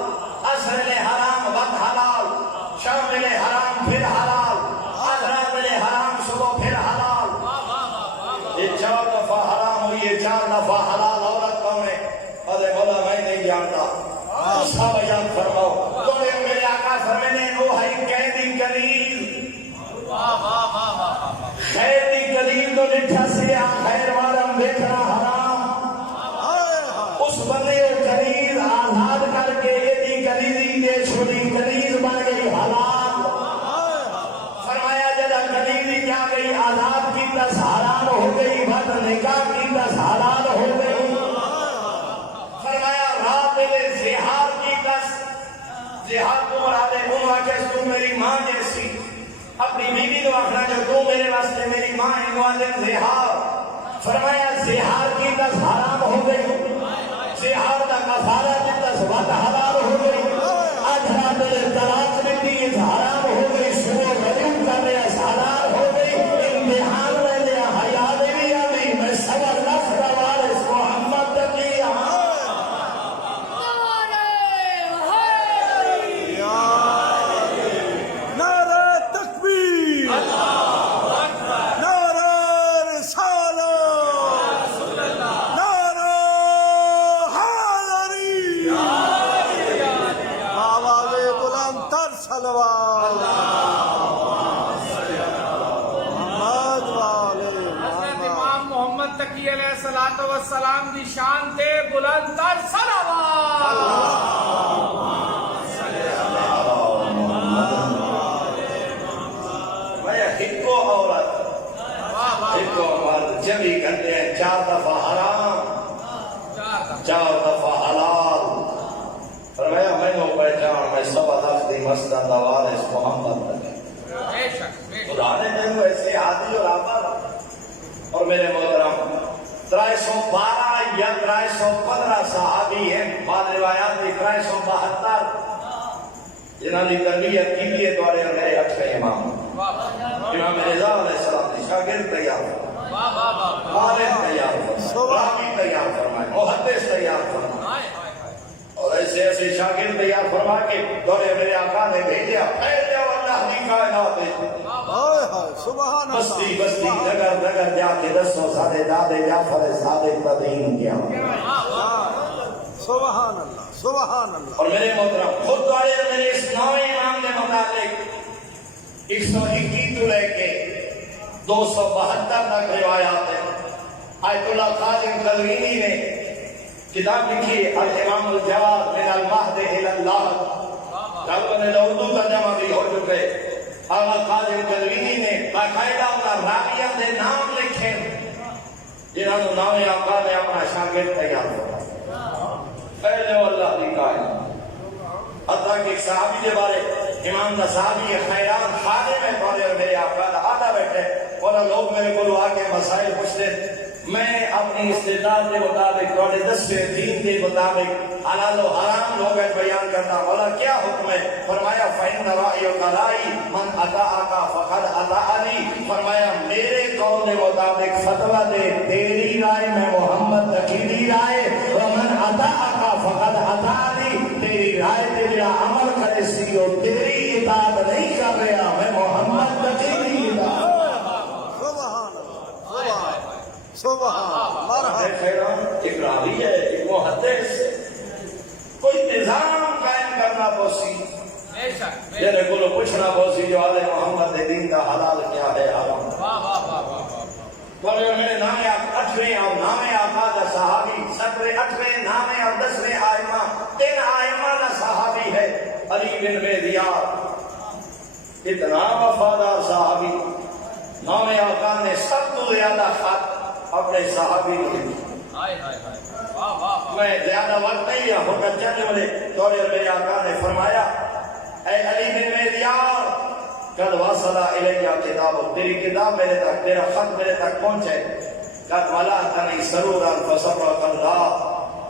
عصر میں حرام، وقت حلال، شام میں حرام، پھر حلال، حضرات میں حرام، صبح پھر حلال۔ یہ 4 دفعہ حرام ہوئی، یہ 4 دفعہ حلال۔ عورت کون ہے؟ ارے بولا میں نہیں جانتا، اس کا بیان فرماؤ۔ تو میرے آقا فرمانے نو ہے قیدی قلیل، قیدی قلیل تو لٹھا سیا خیر وارم دیکھنا حرام۔ اس بندے کو قلیل آزاد کر کے ایدی قلیلی دے چھوڑی، قلیل بن گئی حلال۔ فرمایا جدا قلیلی جا گئی آزاد کی 10 حلال ہو گئی، بد نکاح کی 10 حلال ہو گئی۔ فرمایا رات میں زہار کی 10، زہار کو مرادے انہوں کہ تو میری ماں جیسی، اپنی بیوی کو آخنا جو تو میرے واسطے میری ماں ہے، معلم زہار۔ فرمایا زہار کی 10 حرام ہو گئی، زہار کا کفارہ کی 10 وقت حلال ہو گئی، اجھرا دل طلاق میں 30 حرام ہو گئی، صبح غریب کرنے حلال ہو گئی۔ امتحان میں لیا حیا بھی آئی، میں صبر نفس کا وارث محمد تقی نعرہ تکبیر، نعرہ رسالت، نعرہ حیدری، آواز بلند تر صلوات محمد والے حضرت محمد۔ امام محمد تقی علیہ الصلوۃ والسلام کی شان تے بلند تر صلوات۔ ہکو عورت، ہکو مرد، 24 گھنٹے 4 دفعہ حرام، 4 دفعہ حلال۔ فرمایا میں نے پہچان، میں سب ادختی مسجد وارث محمد تقی۔ بے شک بے شک۔ خدا نے دن ایسے عادل اور آباد۔ اور میرے محترم 312 یا 315 صحابی ہیں، بعض روایات میں 372 جنہوں نے تربیت کی ہے دوارے اور میرے 8ویں امام امام رضا علیہ السلام نے شاگرد تیار فرمائے، عالم تیار فرمائے، راوی تیار فرمائے، محدث تیار فرمائے، اور ایسے ایسے شاگرد تیار فرما کے دورے میرے آقا نے بھیجا، پھیل جاؤ اللہ کی کائنات میں، ہائے ہائے سبحان اللہ، بستی بستی نگر نگر جا کے 10 سادے دادے جعفر صادق تدین کیا۔ سبحان اللہ سبحان اللہ۔ اور میرے محترم خود والے میرے اس 9ویں امام کے مطابق 121 تو لے کے 272 تک روایات ہیں۔ آیت اللہ قاسم قزوینی نے کتاب لکھی الامام الجواد من المہد الی اللہ، رب نے اردو ترجمہ بھی ہو چکے۔ آغا قاسم قزوینی نے باقاعدہ اپنا راویہ دے نام لکھے جنہوں نے 9ویں آقا نے اپنا شاگرد تیار کیا۔ پہلے اللہ کی کائنات، حتیٰ کہ ایک صحابی کے بارے امام دا صحابی خیران خانے میں پڑے اور میرے آقا دا آدھا بیٹھے اور لوگ میرے کو آ کے مسائل پوچھتے، میں اپنی استطاعت کے مطابق تھوڑے 10ویں دین کے مطابق حلال و حرام لوگ بیان کرتا، بولا کیا حکم ہے؟ فرمایا فَإِنَّ رَأْيُكَ رَأْيِي مَنْ أَطَاعَكَ فَقَدْ أَطَاعَنِي۔ فرمایا میرے قول کے مطابق فتویٰ دے، تیری رائے میں محمد تقی دی رائے، وَمَنْ أَطَاعَكَ فَقَدْ أَطَاعَنِي، تیری رائے تے جڑا عمل کرے سی اور تیری اطاعت نہیں کر رہا، میں محمد تقی دی رائے۔ سبحان مرحبا۔ ایک راوی ہے، ایک محدث، کوئی نظام قائم کرنا پوسی، جنہیں کو پوچھنا پوسی جو آل محمد دین کا حلال کیا ہے حرام۔ تو میرے نام 8ویں اور نام آقا دا صحابی 7ویں 8ویں نام اور 10ویں آئمہ، 3 آئمہ دا صحابی ہے علی بن زیاد، اتنا وفادار صحابی۔ نام آقا نے سب تو زیادہ خط اپنے صحابی کو لکھی، میں زیادہ وقت نہیں ہے حکم چلنے والے دورے میرے آقا نے فرمایا اے علی بن میریار قد وصل الیہ کتاب تیری کتاب میرے تک تیرا خط میرے تک پہنچے قد ملأتنی سرورا فسرک اللہ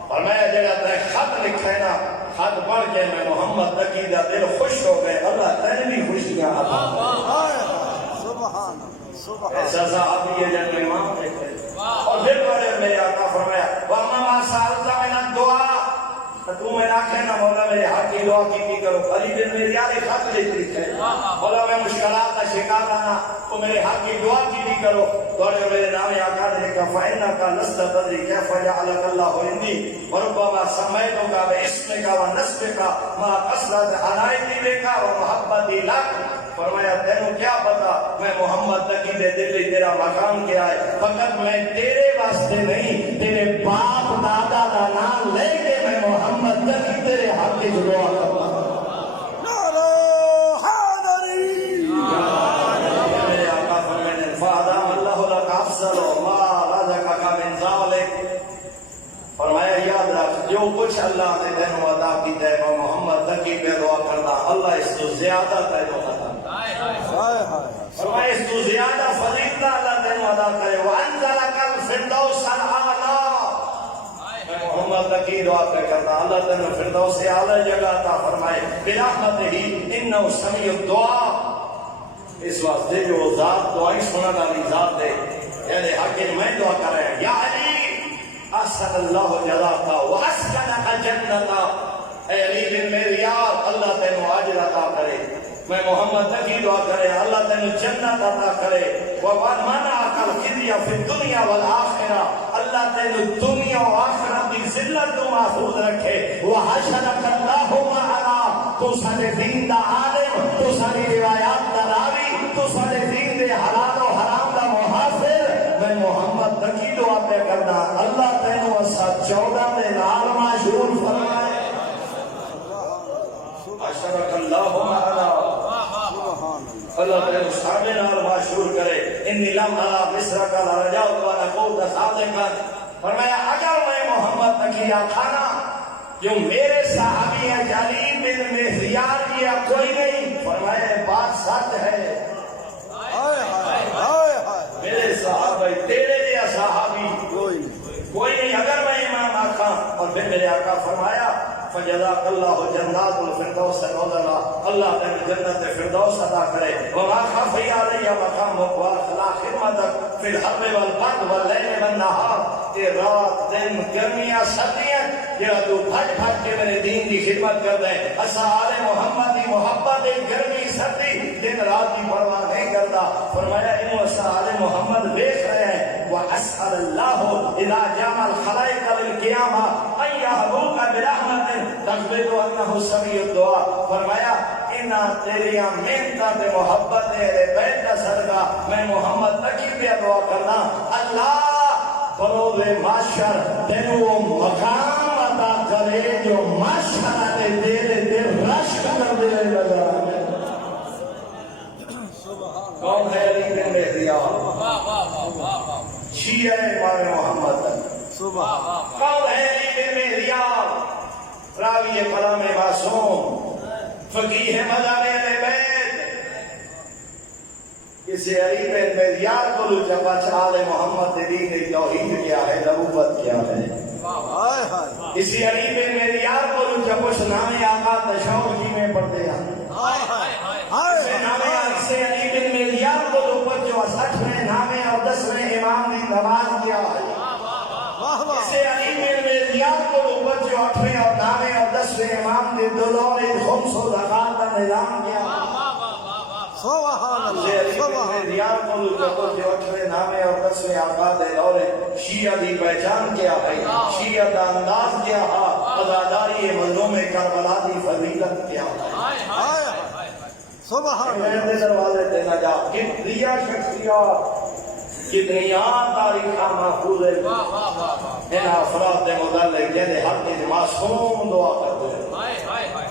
فرمایا جگہ تے خط لکھے نا خط پڑھ کے میں محمد تقی دا دل خوش ہو گئے اللہ تینے بھی خوشیاں عطا سبحان سبحان ایسا صحابی ہے جن امام تھے اور پھر بڑے میرے آقا فرمایا وَأَمَّا مَا سَأَلْتَ مِنَ الدُّعَاءِ تو میں نہ کہنا مولا میرے حق کی دعا کی کرو علی بن میریار خط لکھ ہے مولا میں مشکلات کا شکار آنا تو میرے حق کی دعا کی کرو دوڑے میرے نام آقا نے کہا فَإِنَّكَ لَسْتَ تَدْرِي كَيْفَ جَعَلَكَ اللَّهُ عِندِي وَرُبَّمَا سَمَّيْتُكَ بِاسْمِكَ وَنَسْبِكَ مَا قَصْرَتْ عَنَائِتِي بِكَ وَمُحَبَّتِي لَكَ فرمایا تینوں کیا پتا میں محمد تقی دے دل تیرا مقام کیا ہے فقط میں تیرے واسطے نہیں تیرے باپ دادا کا نام لے کے میں محمد تقی تیرے حق کی دعا کرتا ہوں نعرہ حیدری میرے آقا فرمانے فادام اللہ لک افضل ما رزقک من ذلک فرمایا یاد رکھ جو کچھ اللہ نے تینوں عطا کی ہے وہ محمد تقی پہ دعا کرتا اللہ اس سے زیادہ تینوں عطا فرمائے اس تو زیادہ فضیلت اللہ تینوں عطا کرے وَأَنزَلَكَ الْفِرْدَوْسَ الْأَعْلَىٰ میں محمد تقی دعا پہ کرتا اللہ تینوں فردوس اعلیٰ جگہ عطا فرمائے برحمتہ انہ سمیع الدعا اس واسطے جو ذات دعائیں سننے والی ذات ہے یعنی حق میں دعا کر رہے ہیں یا علی احسن اللہ جزاک واسکنک جنت اے علی بن میریار اللہ تینوں اجر عطا کرے میں محمد تقی دعا کرے اللہ تینوں جنت عطا کرے وَمَنَعَكَ الْخِزْيَ فِي الدُّنْيَا وَالْآخِرَةِ اللہ تینوں دنیا و آخرت کی ذلت تو محفوظ رکھے وَحَشَرَكَ اللَّهُ مَعَنَا تو سارے دین دا عالم تو ساری روایات دا راوی تو سارے دین دے حلال و حرام دا محافظ میں محمد تقی دعا پہ کرنا اللہ تینوں اسا 14 دے نال معشور فرمائے حَشَرَكَ اللَّهُ مَعَنَا اللہ تیرے صحابے نال معشور کرے انی لم ارا مصر کا لرجاؤ و نقود صادقا فرمایا اگر میں محمد تقی کھانا جو میرے صحابی ہیں علی بن میریار کیا کوئی نہیں فرمایا بات سچ ہے میرے صحابی تیرے لئے صحابی کوئی نہیں اگر میں امام آقا اور پھر میرے آقا فرمایا فجزاک اللہ جنات الفردوس نزلا اللہ تیرے جنت فردوس عطا کرے وما خفی علیہ مقام مقوار خلا خدمتک فی الحر والبرد واللیل والنہار کہ رات دن گرمیاں سردیاں جہاں تو بھٹ بھٹ کے میرے دین کی خدمت کر دے اسا آل محمد کی محبت گرمی سردی دن رات کی پرواہ نہیں کرتا فرمایا انہوں اسا آل محمد دیکھ رہے ہیں وَأَسْأَلَ اللَّهُ إِذَا جَمَعَ الْخَلَائِقَ لِلْقِيَامَةِ أَن يَهْدُوكَ بِرَحْمَةٍ تَقْبِلُ أَنَّهُ سَمِيعُ الدُّعَاء فرمایا انہا تیریاں محنت محبت اہل بیت کا صدقہ میں محمد تقی پہ دعا کرنا اللہ بروز معاشر تینوں وہ مقام عطا کرے جو معاشر نے دے رش کر دے لگا کون ہے علی بن میریار شیعہ امام محمد کون ہے علی بن میریار راوی کلام معصوم فقیہ مذہب اہل بیت اسے علی بن میریار کو جب آل محمد دین توحید کیا ہے نبوت کیا ہے اسی علی بن میریار کو جب اس نام آقا تشہور کی میں پڑھتے ہیں اسے علی بن میریار کو اوپر جو 60ویں نامے اور 10ویں امام نے نماز کیا ہے اسے علی بن میریار کو اوپر جو 8ویں اور 9ویں اور 10ویں امام نے دولار خمس و زکات کا نظام کیا سبحان اسے علی بن اللہ میریار کو اوپر جو 8ویں 9ویں اور 10ویں آقاد دور شیعہ دی پہچان کیا ہے شیعہ دا انداز کیا ہے عزاداری مظلوم کربلا دی فضیلت کیا ہے سبحان میں دروازے تے نہ جا کتنی شخصیات کتنی تاریخ محفوظ ہے ان افراد دے متعلق جنہیں حق کی معصوم دعا کرتے ہیں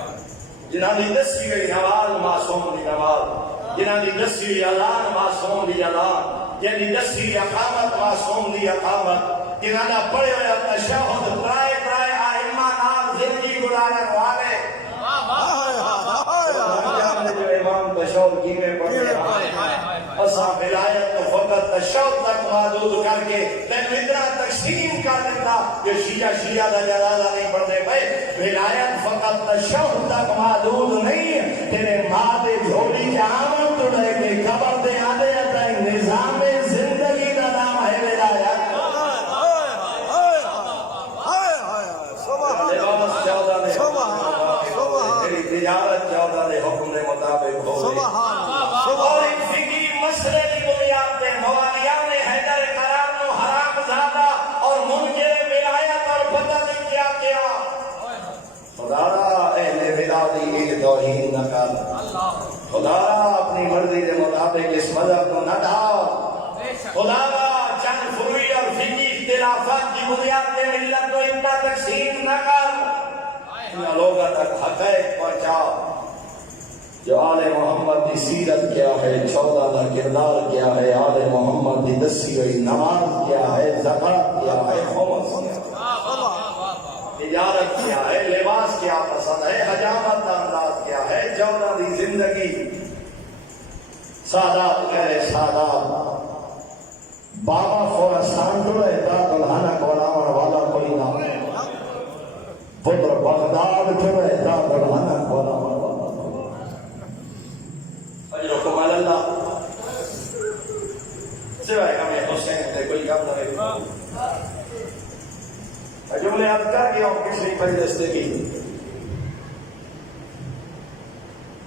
جنہاں دی دسی گئی نماز معصوم دی نماز جنہاں دی دسی گئی اذان معصوم دی اذان جنہاں دی دسی اقامت معصوم دی اقامت جنہاں دا پڑھے ہوئے تشہد ترائے ترائے آئمہ نام زندگی گزارن والے جو امام تشہد کی میں پڑھے اساں ولایت کو فقط تشہد تک محدود کر کے لیکن اتنا تقسیم کر دیتا کہ شیعہ دا جنازہ نہیں پڑھتے بھائی ولایت فقط تشہد تک محدود نہیں ہے تیرے ماں دے جھولی جامن تو لے کے قبر دے آدھے تک نظام زندگی دا نام ہے ولایت تجارت 14 دے حکم دے مطابق ہو اور ایک فقہی مسئلے کی بنیاد پہ موالیان حیدر کرام نو حرام زادہ اور منکر ولایت اور پتہ نہیں کیا کیا خدا اہل ولادی ایک توہین نہ کر خدا اپنی مرضی کے مطابق اس مذہب کو نہ ڈھا خدا چند فروعی اور فقہی اختلافات کی بنیاد پہ ملت کو اتنا تقسیم نہ کر لوگوں تک حقائق پہنچا جو آل محمد کی سیرت کیا ہے 14 کا کردار کیا ہے آل محمد کی دسی ہوئی نماز کیا ہے زکات کیا ہے خمس کیا ہے تجارت کیا ہے لباس کیا پسند ہے حجامت کا انداز کیا ہے 14 کی زندگی سادات کہہ رہے سادات بابا خوراسان ٹوڑے تا دلہانہ کولاون والا کوئی نہ پتر بغداد ٹوڑے تا دلہانہ کولاون اجرکم اللہ سوائے ہمیں حسین تے کوئی کام نہ رہے جملے یاد کر کے ہم پچھلی فجرستے کی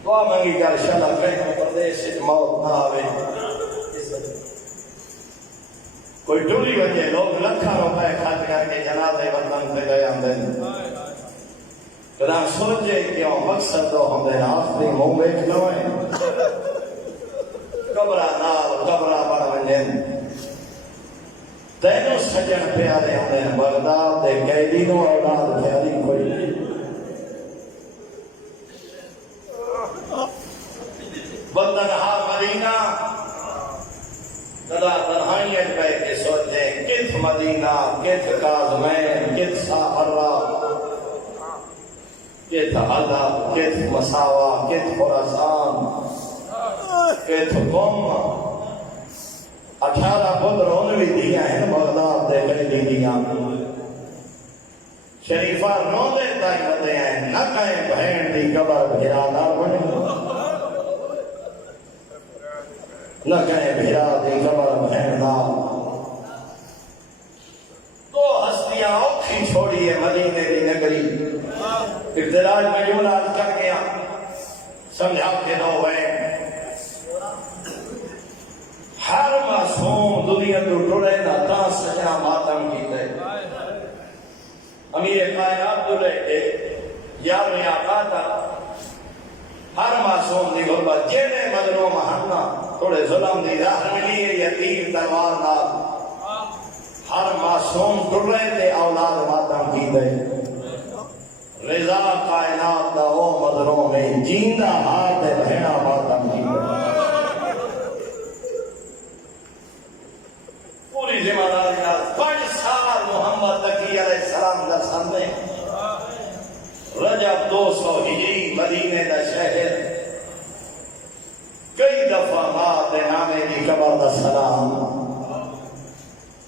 دعا مانگی کہ انشاءاللہ کہیں پردیش سے موت نہ آوے کوئی ٹولی وجہ لوگ لکھا روپے خرچ کر کے جنازے وطن پہ گئے ہم پھر ہم سوچے کیوں مقصد تو ہم دے آخری منہ بیٹھ لوئیں قبرہ نال قبرہ بڑھ ونجن تینوں سجن پیارے ہمیں بغداد دے قیدینوں اولاد پیاری کوئی بندنہا مدینہ تدا تنہائیت پہ کے سوچیں کت مدینہ کت کاظمین کت ساحرہ کت حلب کت مساوہ کت خراسان کت قوم 18 پتر بھی دیا ہیں بغداد دے قیدی دیا شریفہ رو دے تائی بتے ہیں نہ کہیں بہن دی قبر بھیرا نہ بنے نہ کہیں بھیرا دی قبر بہن نہ تو ہستیاں اوکھی چھوڑی ہے مدینے دی نگری ابتداج میں یوں لال کر گیا سمجھا کے دو ہیں ہر معصوم دنیا تو ٹوڑے نہ تا سجنا ماتم کی دے امیر کائنات تو لے کے یارویں آقا تھا ہر معصوم دی غربت جینے مظلوم ہننا تھوڑے ظلم دی راہ ملی ہے یتیم تلوار نال ہر معصوم ٹوڑے تے اولاد ماتم کی دے رضا کائنات دا وہ مظلوم ہے جیندہ ہاتھ بہنا ماتم کی دے پوری ذمہ داری نال 5 سال محمد تقی علیہ السلام دا سامنے رجب 200 ہجری مدینے دا شہر کئی دفعہ ماں دے نامے کی قبر دا سلام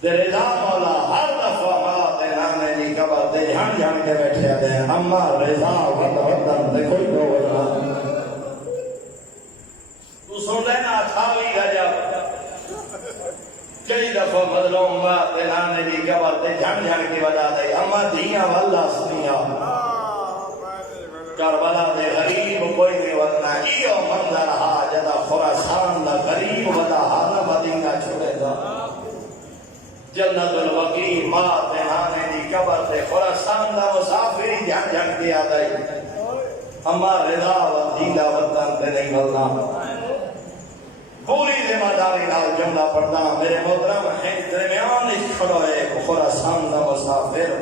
دے رضا مولا ہر دفعہ ماں دے نامے کی قبر دے جھن جھن کے بیٹھے دے اما رضا وطن دے کوئی دو وجہ تو سن لینا 28 رجب کئی دفعہ مظلوم بات دلانے دی قبر تے جھن جھن کی وجہ دے اما دیاں واللہ سنیا کربلا دے غریب کوئی نہیں ورنہ ایو منظر ہا جدا خراسان دا غریب ودا حالا مدینہ چھوڑے دا جنت الوقی ماں دلانے دی قبر تے خراسان دا مسافری جھن جھن کی آدائی اما رضا و دیدہ وطن تے نہیں ملنا پوری ذمہ داری نال جملہ پڑھتا میرے محترم ہیں درمیان اس کھڑو ہے خراسان دا مسافر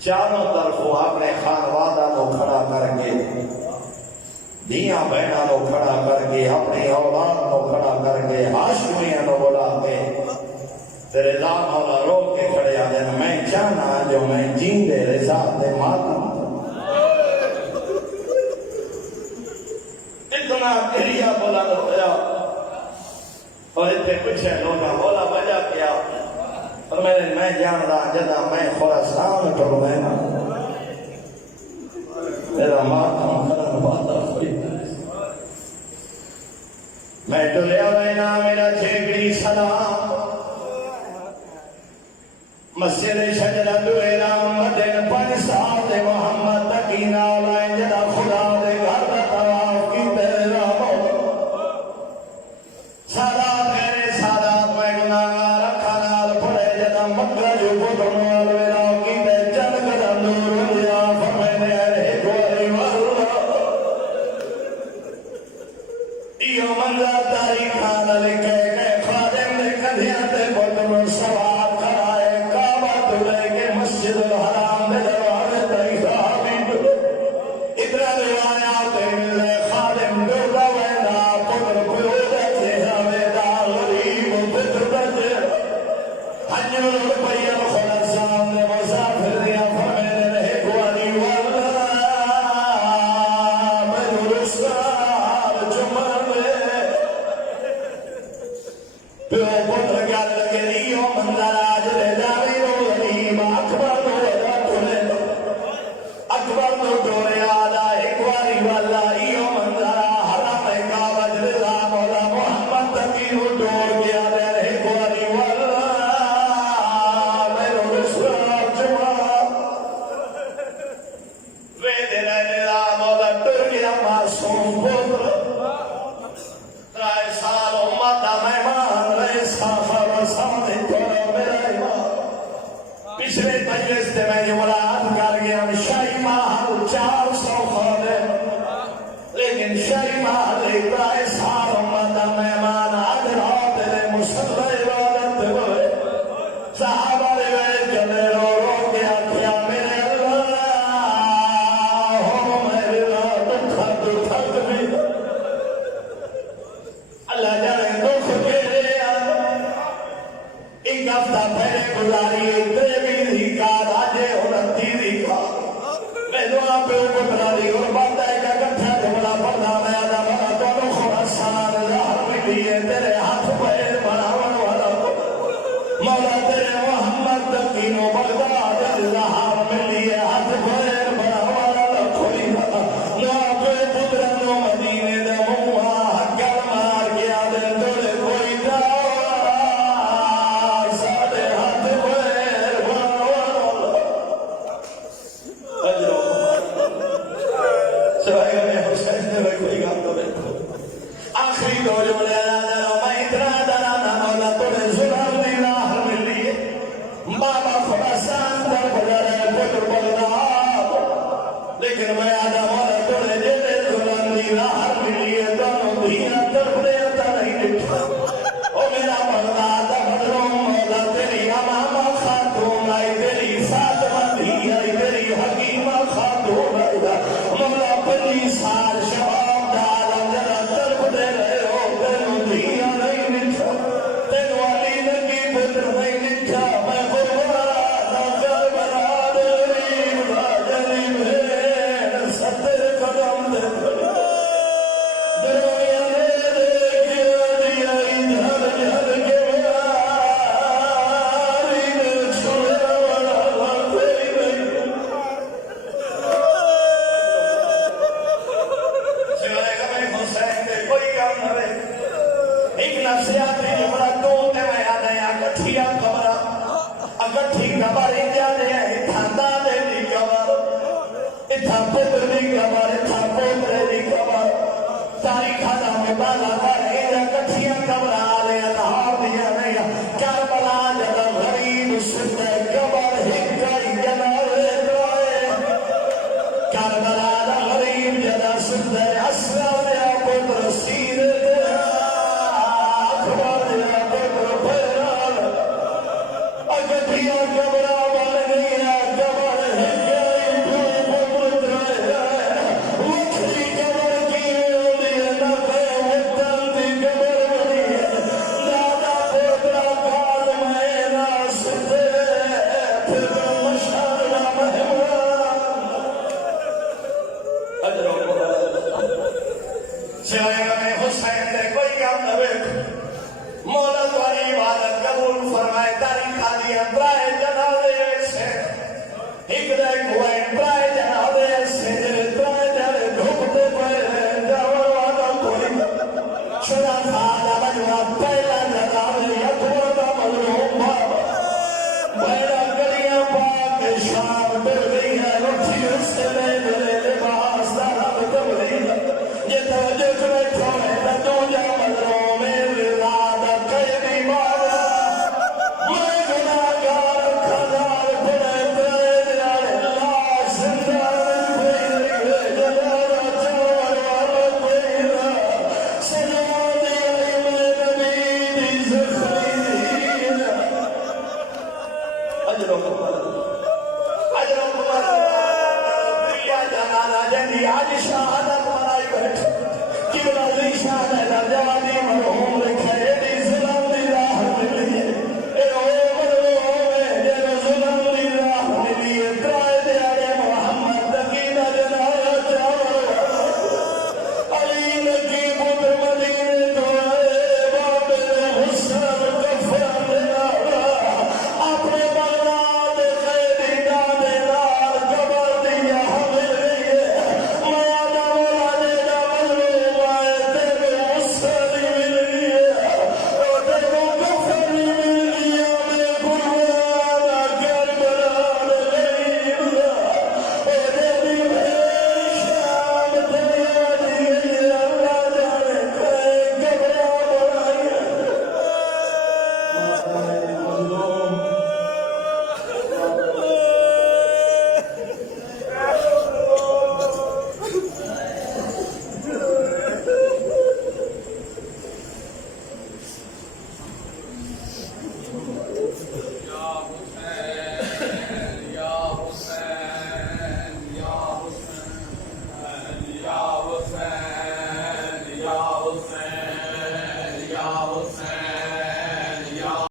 چاروں طرف اپنے خانوادہ کو کھڑا کر کے دیاں بہنہ کو کھڑا کر کے اپنی اولاد کو کھڑا کر کے ہاشمیاں کو بلا کے تیرے مولا رو کے گریا بلند ہویا اور اتنے پچھے لوگا بولا وجہ کیا اور میں جاندہ جدا میں خوراسان پر لینا میرا ماتم خرن باتا ہوئی میں ڈلیا وینا میرا چھیگڑی سلام مسجد شجرت ویرام مدن پن ساتھ محمد تکینا لائن جدا خدا دے گھر دا تواف کی تیرا سادات میرے سادات میں گناہگار رکھا نال پڑے جدا مکہ جو بدنوال ویرام کی تے جن قدم دور دیا فرمینے اے گوری واللہ یہ منظر تاریخان لکھے کہ خادم نے کدھیاں تے بدنو سوار کرائے کعبہ تلے کے مسجد الحرام دے دروازے تئی صحابی اتنا روایات ملے خادم ڈولا وینا پتر پیودے سے ہویدا غریب پتر بچے ہنجر روپیہ خلصان نے مسافر دیا فرمینے رہے گوانی واللہ میں رسال جمر میں پیو پتر گل لگے نیو منظر آج لے جاوی رو غریب اکبر نو ودا تلے اکبر نو ڈورے آدھا ایک واری والا ایو منظر حرم کعبہ جلدہ مولا محمد تکی نو ڈور گیا دے ایک واری والا میرو رسول جمعہ ویدے رہنے دا مولا ڈور گیا معصوم پتر رائے سال امت مہمان رہے سافر و سامنے تھوڑا میرا ایمان پچھلے مجلس سے میں جملات کر گیا شاہی محل 400 خادم لیکن شاہی محل ایک رائے سال امت مہمان آج رات لے مسلح عبادت ہوئے صحابہ روئے جلے رو رو کے آکھیا میرے اللہ ہو میرے رات تھک بھی اللہ جانے دکھ کے ایک ہفتہ پہلے گزاری تیوی دیکھا راجے انتی دیکھا میں دعا پہ اپنا دی اور بندہ ایک کٹھا جملہ پڑھنا میں آدھا بنا دونوں خوراسان ظاہر ملیے تیرے ہاتھ پیر بناون والا مولا تیرے محمد تکینو بغداد ظاہر ملیے ہاتھ پیر بناون والا کھولی دعا پہ پترنو مدینے دے موہا حقل مار گیا دے توڑے کوئی دعا سادے ہاتھ پیر بناون والا اجرو سوائے گا حسین نے کوئی گام تو دیکھو آخری دو جملے میں اتنا درانا مولا توڑے ظلم دی راہ ملی بابا خراسان در بجارے پتر بغداد لیکن میں آدھا مولا توڑے جیلے ظلم دی راہ ملی دونوں دھیاں ترپڑے تا نہیں لٹھا او میرا بغداد بدروں مولا تیری امامہ خاتون آئی تیری ساتمہ دھی آئی تیری حکیمہ خاتون آئی مولا پلی سال شباب دالم جرہ ترپ دے رہے ہو تینوں دھیاں نہیں لٹھا تینوں علی نگی پتر نہیں لٹھا میں قربان نظر بنا دے راجلی میں ستر قدم دے دنیا میرے کیا دیا ادھر جھر کے ماری نے چھوڑا والا کوئی نہیں سوائے گا میں حسین کے کوئی کام نہ رہے ایک نفسیاتی جملہ تو تے میں آدھا یا کٹھیا کمرہ اکٹھی کمر انجا دے اتھا دادے دی کمر اتھا پتر دی کمر اتھا پوترے دی کمر تاریخ آدھا میں بالا کر انجا کٹھیا کمرہ آلے اتحار دیا نہیں کربلا جدا غریب سندے کمر ہکائی جنالے دوئے کربلا دا غریب جدا سندے اسرا دیا پتر سیر دیا اکبر دیا پتر پیران اکٹھیا کمرہ بار گیا کمر ہکائی پتر درائے وکھری کمر کی ہوئی نفع وطن دی کمر بنی قیام نہ ویکھ مولا تمہاری عبادت قبول فرمائے تاریخ آدھی برائے جنازے سے ایک دائیں ہوئے برائے جنازے سے برائے جنازے دھوکتے پڑے جاور والا کوئی چھوڑا خالا بجوا پہلا جنازے یکور کا مظلوم بھیڑا گلیاں پاک شام بر گئی ہے رکھی اس سے میرے لباس دارا بکم لی یہ توجہ تمہیں چھوڑے نہ تو جا مظلوم میرے رادہ قیدی مارا میں گناہگار کھدار بڑے بڑے دلال اللہ زندان بھیرے جلالہ چور وارد بھیرا سجاد علم نبی دی زخری دینا اجروں کو دنیا جانانا جنی آج شہادت منائی بیٹھ قبلہ لی شہادت جواب